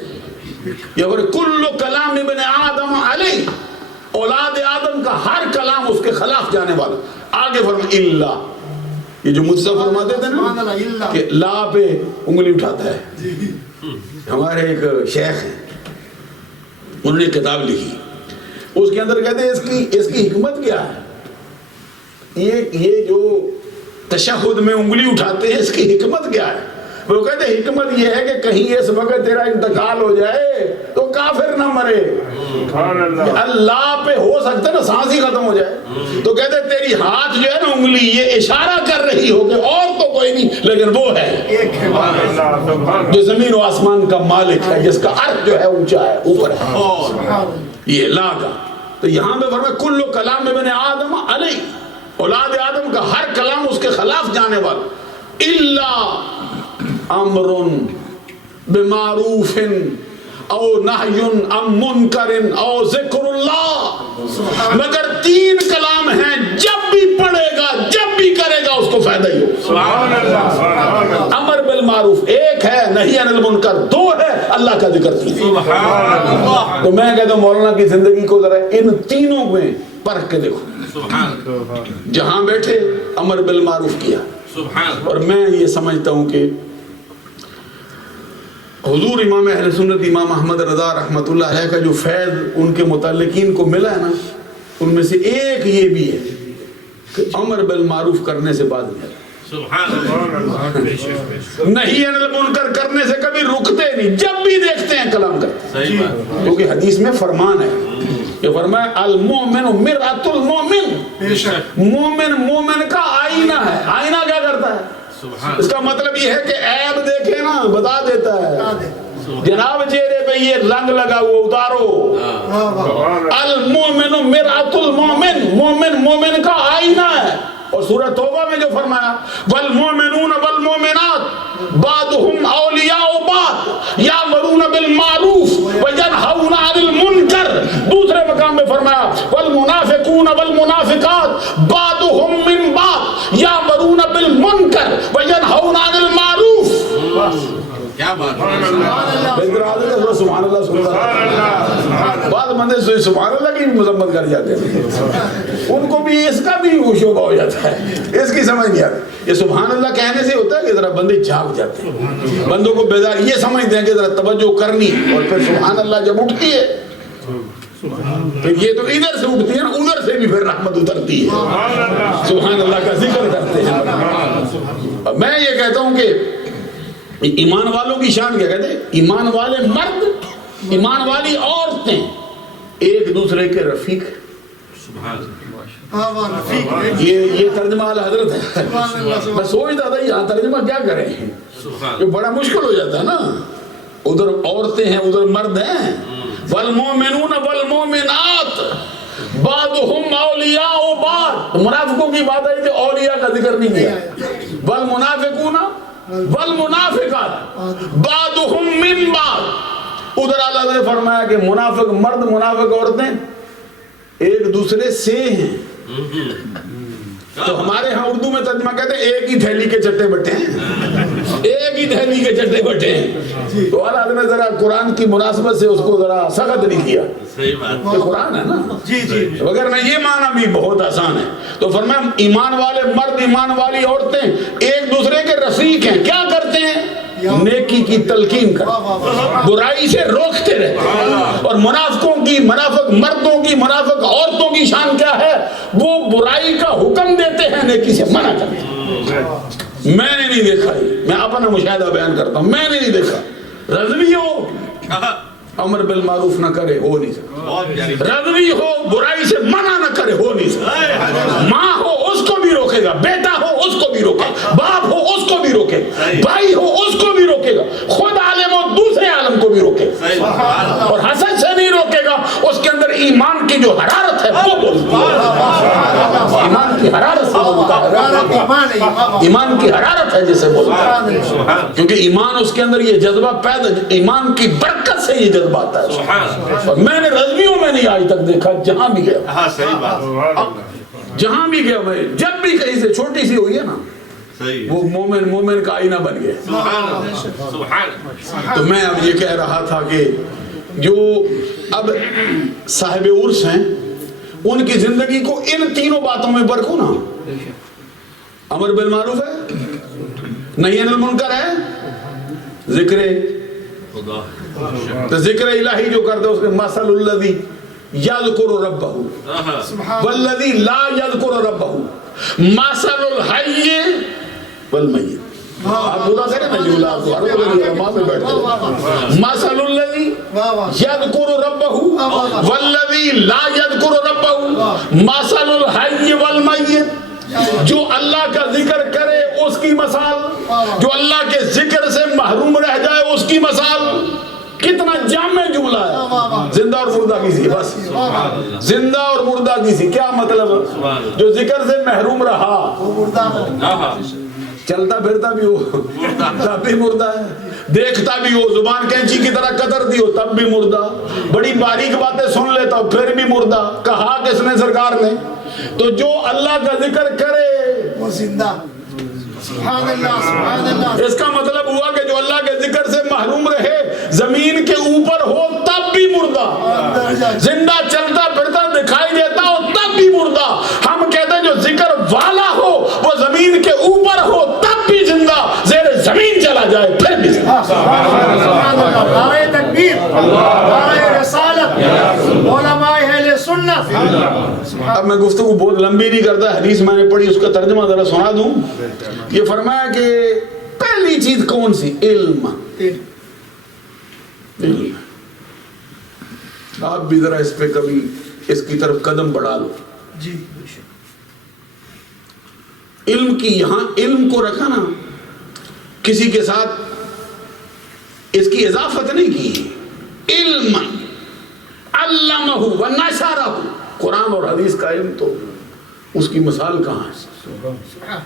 یہ کل کلام ابن آدم علیہ, اولاد آدم کا ہر کلام اس کے خلاف جانے والا. آگے فرما الا, یہ جو مجھ سے فرماتے تھے نا کہ لا پہ انگلی اٹھاتا ہے. ہمارے ایک شیخ ہیں, انہوں نے کتاب لکھی, اس کے اندر کہتے ہیں اس کی حکمت کیا ہے. یہ جو تشہد میں انگلی اٹھاتے ہیں اس کی حکمت کیا ہے. وہ کہتے ہیں حکمت یہ ہے کہ کہیں اس وقت تیرا انتقال ہو جائے تو کافر نہ مرے. اللہ پہ ہو سکتا ہے نا سانس ہی ختم ہو جائے, تو کہتے ہیں تیری ہاتھ جو ہے نا انگلی یہ اشارہ کر رہی ہو کہ اور تو کوئی نہیں لیکن وہ ہے جو زمین و آسمان کا مالک ہے, جس کا عرش جو ہے اونچا ہے, اوپر ہے. یہ لا کا. تو یہاں پہ فرمایا کل کلام ابن آدم علیہ, اولاد آدم کا ہر کلام اس کے خلاف جانے والا. الا امر بمعروف او نہی عن منکر او ذکر اللہ. مگر 3 کلام ہیں, جب بھی پڑھے گا جب بھی کرے گا اس کو فائدہ ہی ہو. امر بالمعروف ایک ہے, نہی عن المنکر 2 ہے, اللہ کا ذکر 3. تو میں کہتا ہوں مولانا کی زندگی کو ذرا ان تینوں میں پرکھ کے دیکھو. جہاں بیٹھے امر بالمعروف کیا, اور میں یہ سمجھتا ہوں کہ حضور امام اہل سنت امام احمد رضا رحمۃ اللہ علیہ کا جو فیض ان کے متعلقین کو ملا ہے نا, ان میں سے ایک یہ بھی ہے کہ امر بالمعروف کرنے سے بعد میں نہیں عن المنکر کرنے سے کبھی رکتے نہیں, جب بھی دیکھتے ہیں کلام کرتے. کیونکہ حدیث میں فرمان ہے, یہ فرمایا المومن مرآۃ المومن. مومن مومن کا آئینہ ہے. آئینہ کیا کرتا ہے؟ اس کا مطلب یہ ہے کہ عیب دیکھے نا بتا دیتا ہے, جناب چہرے پہ یہ رنگ لگا ہوا اتارو. المومن مرآۃ المومن, مومن مومن کا آئینہ ہے. اور سورہ توبہ میں جو فرمایا والمومنون والمومنات بعضهم اولیاء بعض یامرون بالمعروف وینہون عن المنکر. دوسرے مقام میں فرمایا والمنافقون والمنافقات بعضهم من بعض یامرون بالمنکر وینہون عن المعروف. کیا بات ہے. سبحان اللہ سبحان اللہ. بعض بندے سبحان اللہ کی مذمت کر جاتے ہیں, ان کو بھی اس کا بھی شعبہ ہو جاتا ہے, اس کی سمجھ نہیں آتی. یہ سبحان اللہ کہنے سے ہوتا ہے کہ ذرا بندے جھاگ جاتے ہیں, بندوں کو بیدار یہ سمجھتے ہیں کہ ذرا توجہ کرنی, اور پھر سبحان اللہ جب اٹھتی ہے تو یہ تو ادھر سے اٹھتی ہے نا, ادھر سے بھی پھر رحمت اترتی ہے. سبحان اللہ کا ذکر کرتے ہیں. میں یہ کہتا ہوں کہ ایمان والوں کی شان کیا کہتے ہیں, ایمان والے مرد ایمان والی عورتیں ایک دوسرے کے رفیق. یہ ترجمہ اعلیٰ حضرت ہے. میں سوچتا تھا یہاں ترجمہ کیا کریں, یہ بڑا مشکل ہو جاتا ہے نا. ادھر عورتیں ہیں, ادھر مرد ہیں. والمومنون والمومنات بعضهم اولیاء بعض. منافقوں کی بات آئی تھی, اولیاء کا ذکر نہیں کیا. والمنافقون والمنافقات بعضهم من بعض. ادھر اللہ نے فرمایا کہ منافق مرد منافق عورتیں ایک دوسرے سے ہیں. تو ہمارے ہاں اردو میں ترجمہ کہتے ہیں ایک ہی تھیلی کے چٹے بٹے ہیں, ایک ہی تھیلی کے چٹے بٹے ہیں. تو اللہ نے ذرا قرآن کی مناسبت سے اس کو ذرا سخت نہیں کیا. یہ قرآن ہے نا, وگرنہ یہ معنی بھی بہت آسان ہے. تو فرمایا ایمان والے مرد ایمان والی عورتیں ایک دوسرے کے رفیق ہیں. کیا کرتے ہیں؟ نیکی کی تلقین کر, برائی سے روکتے رہتے. اور منافقوں کی, منافق مردوں کی, منافق عورتوں کی شان کیا ہے؟ وہ برائی کا حکم دیتے ہیں, نیکی سے منع کرتے ہیں. میں نے نہیں دیکھا, میں اپنا مشاہدہ بیان کرتا ہوں, میں نے نہیں دیکھا. رضوی ہو امر بالمعروف نہ کرے, ہو نہیں سکتا. رضوی ہو برائی سے منع نہ کرے, ہو نہیں سکتا. ماں ہو اس کو بھی روکے گا, بیٹا ہو اس کو بھی روکے گا, باپ ہو اس کو بھی روکے گا, بھائی ہو اس کو بھی روکے گا, خود عالم ہو دوسرے عالم کو بھی روکے گا. اور حسد سے نہیں روکے گا, اس کے اندر ایمان کی جو حرارت ہے وہ بولتی ہے. ایمان کی حرارت سے بولتا ہے, ایمان کی حرارت ہے جسے بولتا ہے, کیونکہ ایمان اس کے اندر یہ جذبہ پیدا, ایمان کی برکت سے یہ جذبہ آتا ہے. اور میں نے رضویوں میں نہیں آج تک دیکھا, جہاں بھی گیا, جہاں بھی گیا, میں جب بھی کہیں سے چھوٹی سی ہوئی ہے نا, وہ مومن مومن کا آئینہ بن گیا. تو میں اب یہ کہہ رہا تھا کہ جو اب صاحب عرس ہیں ان کی زندگی کو ان تینوں باتوں میں برکھو نا. امر بالمعروف ہے, نہی عن المنکر ہے, ذکر تو ذکر الہی جو کرتے اس کے مثل الذی یذکر ربہ والذی لا یذکر ربہ مثل الحی والمیت. آپ بولا کریں نا جولا, آپ کو عرب میں علماء میں بیٹھتے ہیں. مثل الذی یذکر ربہ والذی لا یذکر ربہ مثل الحی والمیت. جو اللہ کا ذکر کرے اس کی مثال, جو اللہ کے ذکر سے محروم رہ جائے اس کی مثال. کتنا جامع جملہ ہے. زندہ اور مردہ کسی, بس زندہ اور مردہ کسی. کیا مطلب؟ جو ذکر سے محروم رہا, چلتا پھرتا بھی ہو تب بھی مردہ ہے, دیکھتا بھی ہو, زبان کینچی کی طرح قطرتی ہو تب بھی مردہ, بڑی باریک باتیں سن لیتا ہو پھر بھی مردہ. کہا کس نے؟ سرکار نے. تو جو اللہ کا ذکر کرے وہ زندہ. سبحان اللہ, سبحان اللہ. اس کا مطلب ہوا کہ جو اللہ کے ذکر سے محروم رہے, زمین کے اوپر ہو تب بھی مردہ, زندہ چلتا پھرتا دکھائی دیتا ہو تب بھی مردہ. ہم کہتے ہیں جو ذکر والا ہو وہ زمین کے اوپر ہو تب بھی زندہ, زیر زمین چلا جائے پھر بھی زندہ. سبحان اللہ. نعرہ تکبیر, نعرہ رسالت, علماء اہل سنت. اب میں گفتگو بہت لمبی نہیں کرتا, حدیث میں نے پڑھی اس کا ترجمہ ذرا سنا دوں. یہ فرمایا کہ پہلی چیز کون سی؟ علم. علم. آپ بھی ذرا اس پہ کبھی اس کی طرف قدم بڑھا لو. جی. علم کی, یہاں علم کو رکھا نا, کسی کے ساتھ اس کی اضافت نہیں کی. علم علمہ و نشرہ. قرآن اور حدیث کا علم تو اس کی مثال کہاں ہے؟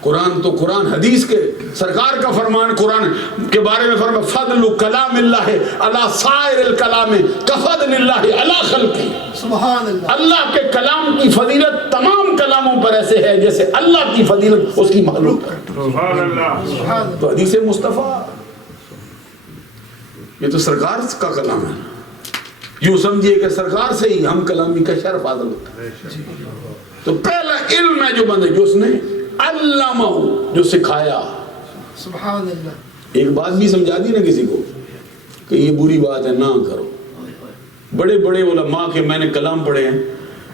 قرآن تو قرآن, حدیث کے سرکار کا فرمان قرآن کے بارے میں فرمایا فضل کلام اللہ علی سائر الکلام کفضل اللہ علی خلقہ. سبحان اللہ. اللہ کے کلام کی فضیلت تمام کلاموں پر ایسے ہے جیسے اللہ کی فضیلت اس کی مخلوق پر. سبحان اللہ. تو حدیث مصطفیٰ یہ تو سرکار کا کلام ہے. یوں سمجھیے کہ سرکار سے ہی ہم کلامی کا شرف حاصل ہوتا ہے. تو پہلا علم ہے جو بندے, جو اس نے علمہ, جو سکھایا. سبحان اللہ. ایک بات بھی سمجھا دی نا کسی کو کہ یہ بری بات ہے نہ کرو. بڑے بڑے علماء کے میں نے کلام پڑھے ہیں,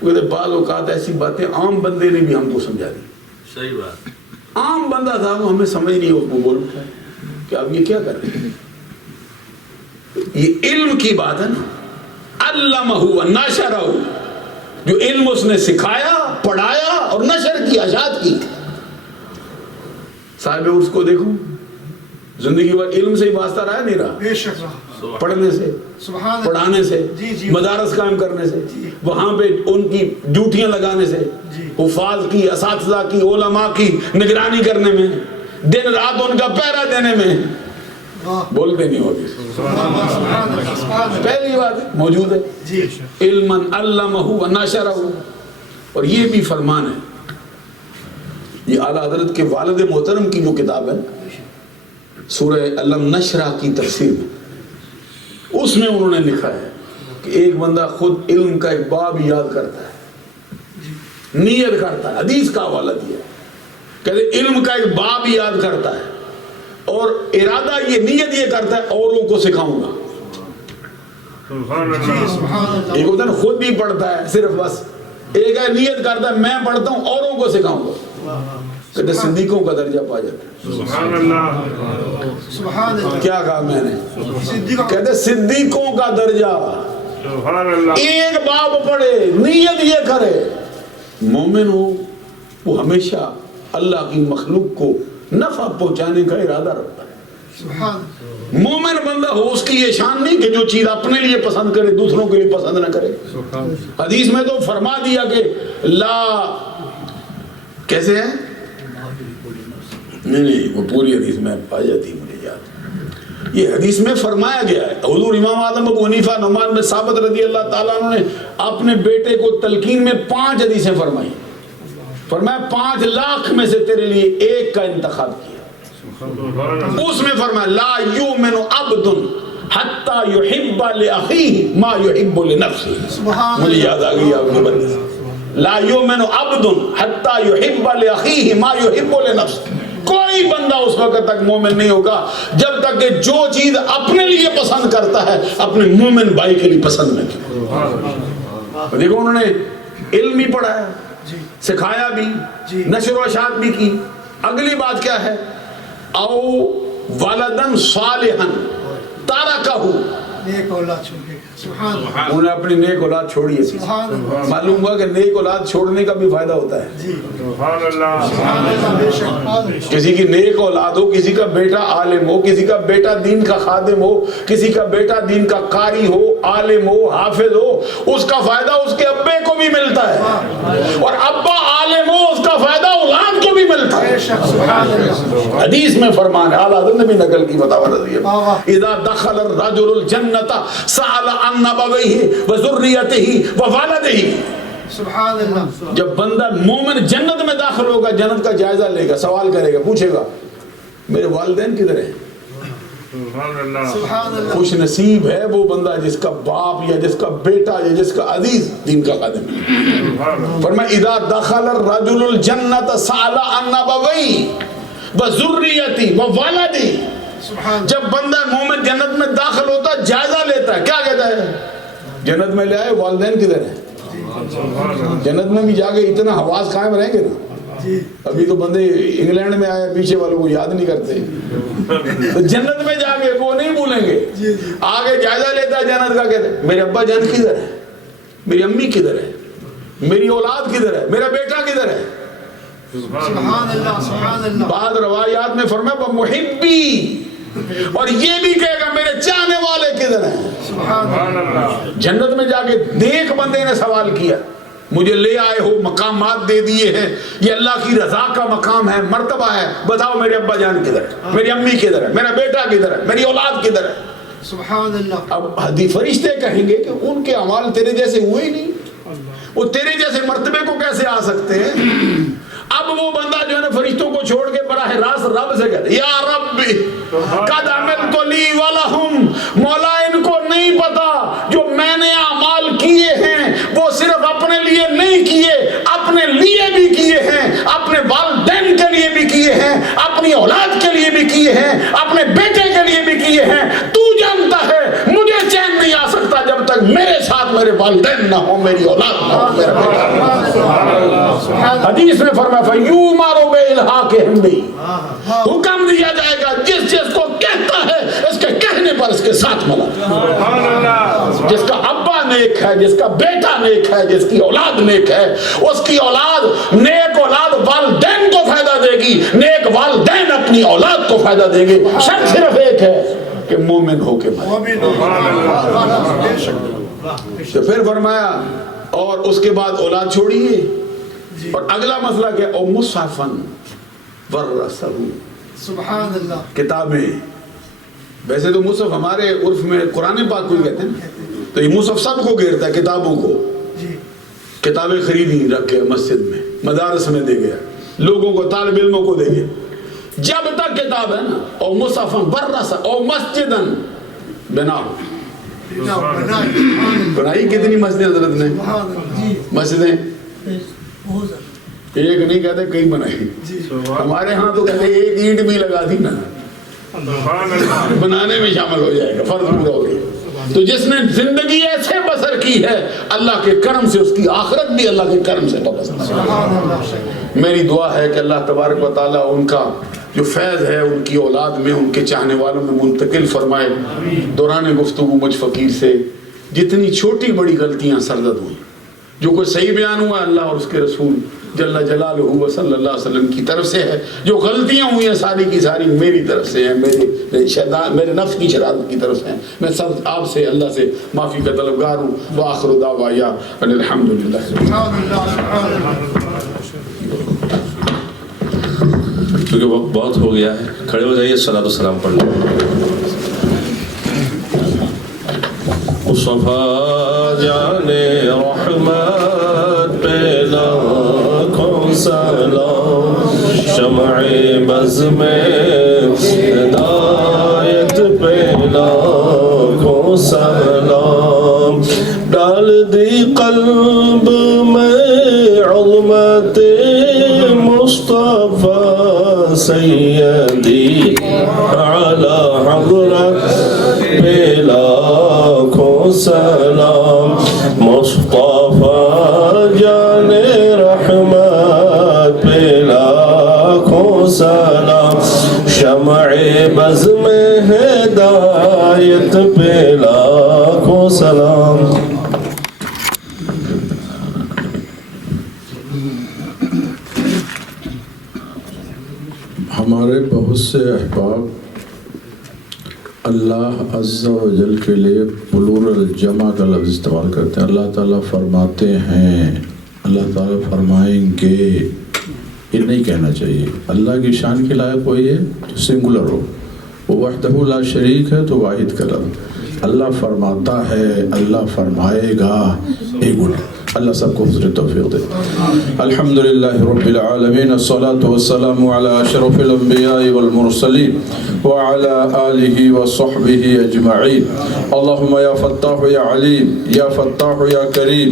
وہ کہتے بعض اوقات ایسی باتیں عام بندے نے بھی ہم کو سمجھا دی. صحیح بات. عام بندہ تھا وہ ہمیں سمجھ نہیں, وہ بول اٹھا ہے کہ آپ یہ کیا کر رہے ہیں. یہ علم کی بات ہے نا. علمہ و نشرہ, جو علم اس نے سکھایا پڑھایا اور نشر کی، اشاعت کی. صاحب عرس کو دیکھو، زندگی بھر علم سے ہی واسطہ رہا نہیں رہا، بے شک رہا. پڑھنے سے، سبحان اللہ. پڑھانے سے، جی. مدارس قائم کرنے سے، جی. وہاں پہ ان کی ڈیوٹیاں لگانے سے، جی. حفاظ کی، اساتذہ کی، علماء کی نگرانی کرنے میں، دن رات ان کا پہرا دینے میں. واہ. بولتے نہیں ہوگی. سبحان اللہ. سبحان اللہ. پہلی بات موجود ہے، جی. علما علمہ و نشرہ. اور یہ بھی فرمان ہے، یہ اعلیٰ حضرت کے والد محترم کی جو کتاب ہے سورہ علم نشرہ کی تفسیر میں، اس میں انہوں نے لکھا ہے کہ ایک بندہ خود علم کا ایک باب یاد کرتا ہے، نیت کرتا ہے، حدیث کا حوالہ دیا ہے، کہتے علم کا ایک باب یاد کرتا ہے اور ارادہ یہ نیت یہ کرتا ہے اوروں کو سکھاؤں گا. ایک ہوتا ہے نا خود بھی پڑھتا ہے صرف بس، ایک ہے نیت کرتا ہے میں پڑھتا ہوں اوروں کو سکھاؤں گا. کہتے صدیقوں کا درجہ پا جاتا ہے. سبحان اللہ. سبحان اللہ. کیا کہا میں نے؟ صدیق. کہتے صدیقوں کا درجہ. ایک باب پڑھے، نیت یہ کرے، مومن ہو وہ ہمیشہ اللہ کی مخلوق کو نفع پہنچانے کا ارادہ رکھتا ہے. سبحان. مومن بندہ ہو اس کی یہ شان نہیں کہ جو چیز اپنے لیے پسند کرے دوسروں کے لیے پسند نہ کرے. حدیث میں تو فرما دیا کہ لا، کیسے ہے؟ نہیں وہ پوری حدیث میں پا جاتی مجھے یاد. یہ حدیث میں فرمایا گیا ہے، حضور امام اعظم ابو حنیفہ نعمان بن ثابت رضی اللہ تعالیٰ عنہ نے اپنے بیٹے کو تلقین میں 5 حدیثیں فرمائی. فرمایا 5 لاکھ میں سے تیرے لیے ایک کا انتخاب کیا. اس میں فرمایا لا یؤمن عبد حتی یحب لأخیہ ما یحب لنفسہ. مجھے یاد آ گئی آپ کے بندے. لا یؤمن عبد حتی یحب لأخیہ ما یحب لنفسہ. کوئی بندہ اس وقت تک مومن نہیں ہوگا جب تک کہ جو چیز اپنے لیے پسند کرتا ہے اپنے مومن بھائی کے لیے پسند نہ کرے. دیکھو انہوں نے علم بھی پڑھا ہے، سکھایا بھی، نشر و اشاعت بھی کی. اگلی بات کیا ہے؟ او ولدن صالحا تارکہ، نیک اولاد چھوڑ کے. سبحان اللہ. انہوں نے اپنی نیک اولاد چھوڑی ہے. سبحان اللہ. معلوم ہوا کہ نیک اولاد چھوڑنے کا بھی فائدہ ہوتا ہے. جی. سبحان اللہ. بے شک. کسی کی نیک اولاد ہو، کسی کا بیٹا عالم ہو، کسی کا بیٹا دین کا خادم ہو، کسی کا بیٹا دین کا قاری ہو، عالم ہو، حافظ ہو، اس کا فائدہ اس کے ابے کو بھی ملتا ہے، اور ابا عالم ہو اس کا فائدہ اولاد کو بھی ملتا ہے. بے شک. سبحان اللہ. حدیث میں فرمان ہے، اعلیٰ حضرت نے بھی نقل کی فتاوی رضی اللہ، اذا دخل الرجل الجنۃ سأل عن ابویہ وذریتہ وولدہ. سبحان اللہ. جب بندہ مومن جنت میں داخل ہوگا جنت کا جائزہ لے گا، سوال کرے گا، پوچھے گا میرے والدین کدھر ہیں. سبحان اللہ. خوش نصیب ہے وہ بندہ جس کا باپ یا جس کا بیٹا یا جس کا عزیز دین کا خادم ہے. فرمایا اذا دخل الرجل الجنۃ سأل عن ابویہ وذریتہ وولدہ. جب بندہ مومن جنت میں داخل ہوتا ہے جائزہ لیتا ہے، کیا کہتا ہے؟ جنت میں لے آئے والدین کدھر ہیں. جنت میں بھی جا کے اتنا حواس قائم رہیں گے نا. ابھی تو بندے انگلینڈ میں آئے پیچھے والوں کو یاد نہیں کرتے، تو جنت میں جا کے وہ نہیں بھولیں گے. آگے جائزہ لیتا ہے جنت کا، کہتے ہیں میرے ابا جان کدھر ہے، میری امی کدھر ہے، میری اولاد کدھر ہے، میرا بیٹا کدھر ہے. سبحان اللہ. سبحان اللہ. بعض روایات میں فرمایا محبی، اور یہ بھی کہے گا میرے چاہنے والے کدھر ہیں. سبحان اللہ. جنت میں جا کے نیک بندے نے سوال کیا، مجھے لے آئے ہو، مقامات دے دیے ہیں، یہ اللہ کی رضا کا مقام ہے، مرتبہ ہے، بتاؤ میرے ابا جان کدھر ہے، میری امی کدھر ہے، میرا بیٹا کدھر ہے، میری اولاد کدھر ہے. سبحان اللہ. اب حدیث فرشتے کہیں گے کہ ان کے اعمال تیرے جیسے ہوئے ہی نہیں، وہ تیرے جیسے مرتبے کو کیسے آ سکتے ہیں. اب وہ بندہ جو ہے نا فرشتوں کو چھوڑ کے براہ راست رب سے کہتے یا ربی قد عملت لی ولہم، مولا ان کو نہیں پتا جو میں نے اعمال کیے ہیں وہ صرف اپنے لیے نہیں کیے، اپنے لیے بھی کیے ہیں، اپنے والدین کے لیے بھی کیے ہیں، اپنی اولاد کے لیے بھی کیے ہیں، اپنے بیٹے کے لیے بھی کیے ہیں. تو جانتا ہے مجھے چین نہیں آ سکتا جب تک میرے ساتھ میرے والدین نہ ہو، میری اولاد نہ ہو، میرا بیٹا. حدیث میں فرمایا فَيُؤْمَرُ بِإِلْحَاقِهِمْ بِهِ، حکم دیا جائے گا جس کو کہتا ہے اس کے کہنے پر اس کے ساتھ ملا. جس کا ابا نیک ہے، جس کا بیٹا نیک ہے، جس کی اولاد نیک ہے، اس کی اولاد نیک اولاد والدین کو فائدہ دے گی، نیک والدین اپنی اولاد کو فائدہ دیں گے۔ شرط صرف ایک ہے کہ مومن ہو کے مرے۔ تو پھر فرمایا اور اس کے بعد اولاد چھوڑیے، اور اگلا مسئلہ کیا؟ او مصحفن ورثہ، سبحان اللہ، کتابیں۔ ویسے تو مصحف ہمارے عرف میں قرآن پاک کو کہتے ہیں، تو یہ مصحف سب کو گھیرتا ہے، کتابوں کو۔ کتابیں خریدی رکھ کے مسجد میں، مدارس میں دے گیا، لوگوں کو، طالب علموں کو دے گیا۔ جب تک کتاب ہے نا، او مصحفن ورثہ او مسجدن بنا، بنائی کتنی مسجدیں حضرت نے؟ مسجدیں ایک نہیں کہتے، کئی بنائی۔ ہمارے ہاں تو کہتے ایک اینٹ بھی لگا دی نا، بنانے میں شامل ہو جائے گا، فرض پورا ہو گیا۔ تو جس نے زندگی ایسے بسر کی ہے، اللہ کے کرم سے اس کی آخرت بھی اللہ کے کرم سے بسر ہے۔ میری دعا ہے کہ اللہ تبارک و تعالیٰ ان کا جو فیض ہے ان کی اولاد میں، ان کے چاہنے والوں میں منتقل فرمائے۔ دوران گفتگو مجھ فقیر سے جتنی چھوٹی بڑی غلطیاں سرزد ہوئی، جو کوئی صحیح بیان ہوا اللہ اور اس کے رسول جل جلالہ و صلی اللہ علیہ وسلم کی طرف سے ہے، جو غلطیاں ہوئی ہیں ساری کی ساری میری طرف سے ہیں، میرے نفس کی شرارت کی طرف سے ہیں۔ میں سب آپ سے اللہ سے معافی کا طلبگار ہوں۔ وآخر دعوایا ان الحمدللہ۔ کیونکہ وقت بہت ہو گیا ہے، کھڑے ہو جائیے، صلاۃ والسلام پڑھ لیں۔ مصطفیٰ جانے رحمت پہ لاکھوں سلام، شمع بز میں ہدایت پہ لاکھوں سلام، ڈال دی قلب میں عظمت مصطفیٰ سیدی اعلی حضرت پہ لاکھوں سلام، مصطفیٰ جان رحمت پہ لاکھوں سلام، شمع بز میں ہدایت پہ لاکھوں سلام۔ ہمارے بہت سے احباب اللہ عز و جل کے لیے پلورل جمع کا لفظ استعمال کرتے ہیں۔ اللہ تعالیٰ فرماتے ہیں، اللہ تعالیٰ فرمائیں گے، یہ نہیں کہنا چاہیے۔ اللہ کی شان کے لائق وہی ہے جو سنگولر ہو، وہ وحدہ لا شریک ہے تو واحد کا لفظ۔ اللہ فرماتا ہے، اللہ فرمائے گا، ایک گنا۔ اللہ سب کو حضور توفیق دے۔ الحمدللہ رب العالمین، الصلاة والسلام علی اشرف الانبیاء والمرسلین وعلی آلہ وصحبہ اجمعین۔ اللہم یا فتاح یا علیم یا فتاح یا کریم،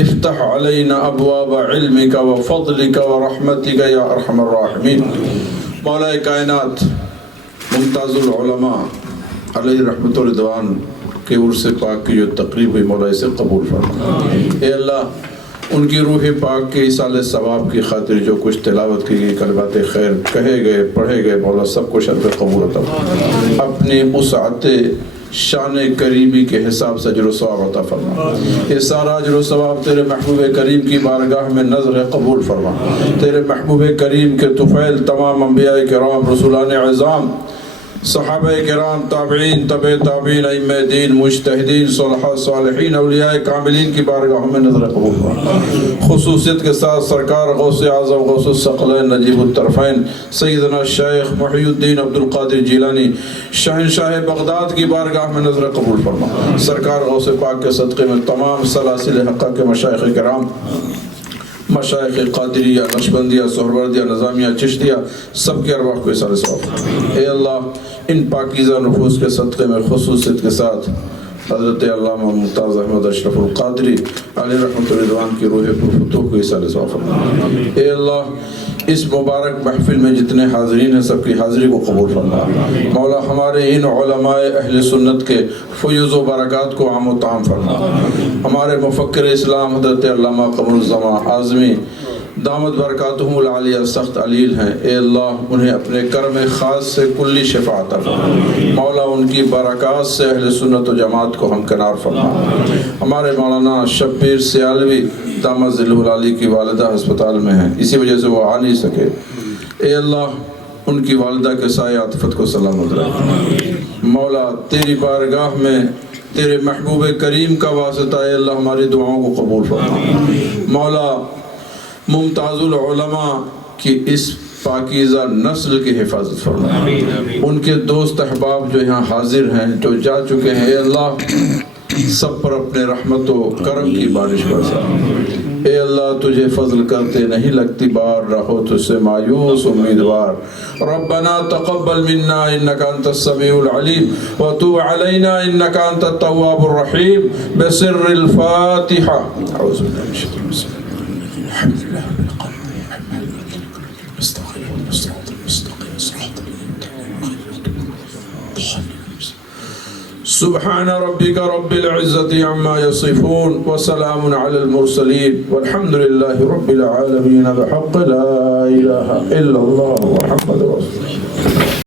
افتح علینا ابواب علمک وفضلک ورحمتک یا ارحم الراحمین۔ مولا کائنات ممتاز العلماء علیہ رحمت الرضوان کہ عرص پاک کی جو تقریب ہوئی، مولا اسے قبول فرما۔ اے اللہ، ان کی روح پاک کے ایصال ثواب کی خاطر جو کچھ تلاوت کی گئی، کلمات خیر کہے گئے، پڑھے گئے، مولا سب کو شرف قبول عطا فرما۔ اپنی وسعت شان کریمی کے حساب سے اجر و ثواب عطا فرما۔ یہ سارا اجر و ثواب تیرے محبوب کریم کی بارگاہ میں نظر قبول فرما۔ تیرے محبوب کریم کے طفیل تمام انبیاء کرام، رسولان عظام، صحابہ کرام، تابعین، تبع تابعین، ائمہ دین، مجتہدین، صلحاء، صالحین، اولیاء کاملین کی بارگاہ میں نظر قبول فرما۔ خصوصیت کے ساتھ سرکار غوث اعظم، غوث الثقلین، نجیب الطرفین، سیدنا شیخ محی الدین عبد القادر جیلانی شہنشاہ بغداد کی بارگاہ میں نظر قبول فرما۔ سرکار غوث پاک کے صدقے میں تمام سلاسل حقہ کے مشائخ کرام، مشائخ قادریہ، نقشبندیہ، سہروردیہ، نظامیہ، چشتیہ، سب کے ارواح کو اصال ثواب۔ اے اللہ، ان پاکیزہ نفوس کے صدقے میں خصوصیت کے ساتھ حضرت علامہ ممتاز احمد اشرف القادری علیہ رحمت الرضوان کی روح پرفتوح کو اصال ثواب فرما۔ اے اللہ، اس مبارک محفل میں جتنے حاضرین ہیں سب کی حاضری کو قبول فرما۔ مولا، ہمارے ان علماء اہل سنت کے فیوز و برکات کو عام و تام فرما۔ ہمارے مفکر اسلام حضرت علامہ قمر الزمان اعظمی دامت برکاتہم العالیہ سخت علیل ہیں، اے اللہ انہیں اپنے کرم خاص سے کلی شفا عطا فرما۔ مولا ان کی برکات سے اہل سنت و جماعت کو ہمکنار فرما۔ ہمارے مولانا شبیر سیالوی دامت ظلہ العالی کی والدہ ہسپتال میں ہیں، اسی وجہ سے وہ آ نہیں سکے، اے اللہ ان کی والدہ کے سائے عاطفت کو سلامت رکھ۔ مولا تیری بارگاہ میں تیرے محبوب کریم کا واسطہ اے اللہ ہماری دعاؤں کو قبول فرما۔ مولا ممتاز العلماء کی اس پاکیزہ نسل کی حفاظت فرما۔ ان کے دوست احباب جو یہاں حاضر ہیں، جو جا چکے ہیں، اے اللہ سب پر اپنے رحمت و کرم کی بارش برسا۔ اے اللہ تجھے فضل کرتے نہیں لگتی بار، رہو تجھ سے مایوس امیدوار۔ ربنا تقبل منا انك انت السميع العليم وتب علينا انك انت التواب الرحيم بسر الفاتحة۔ اعوذ باللہ من الشیطان الرجیم۔ الحمد لله رب العالمين استقيم الصراط المستقيم صراط سبحان ربك رب العزة عما يصفون وسلام على المرسلين والحمد لله رب العالمين بحق لا إله إلا الله محمد رسول الله۔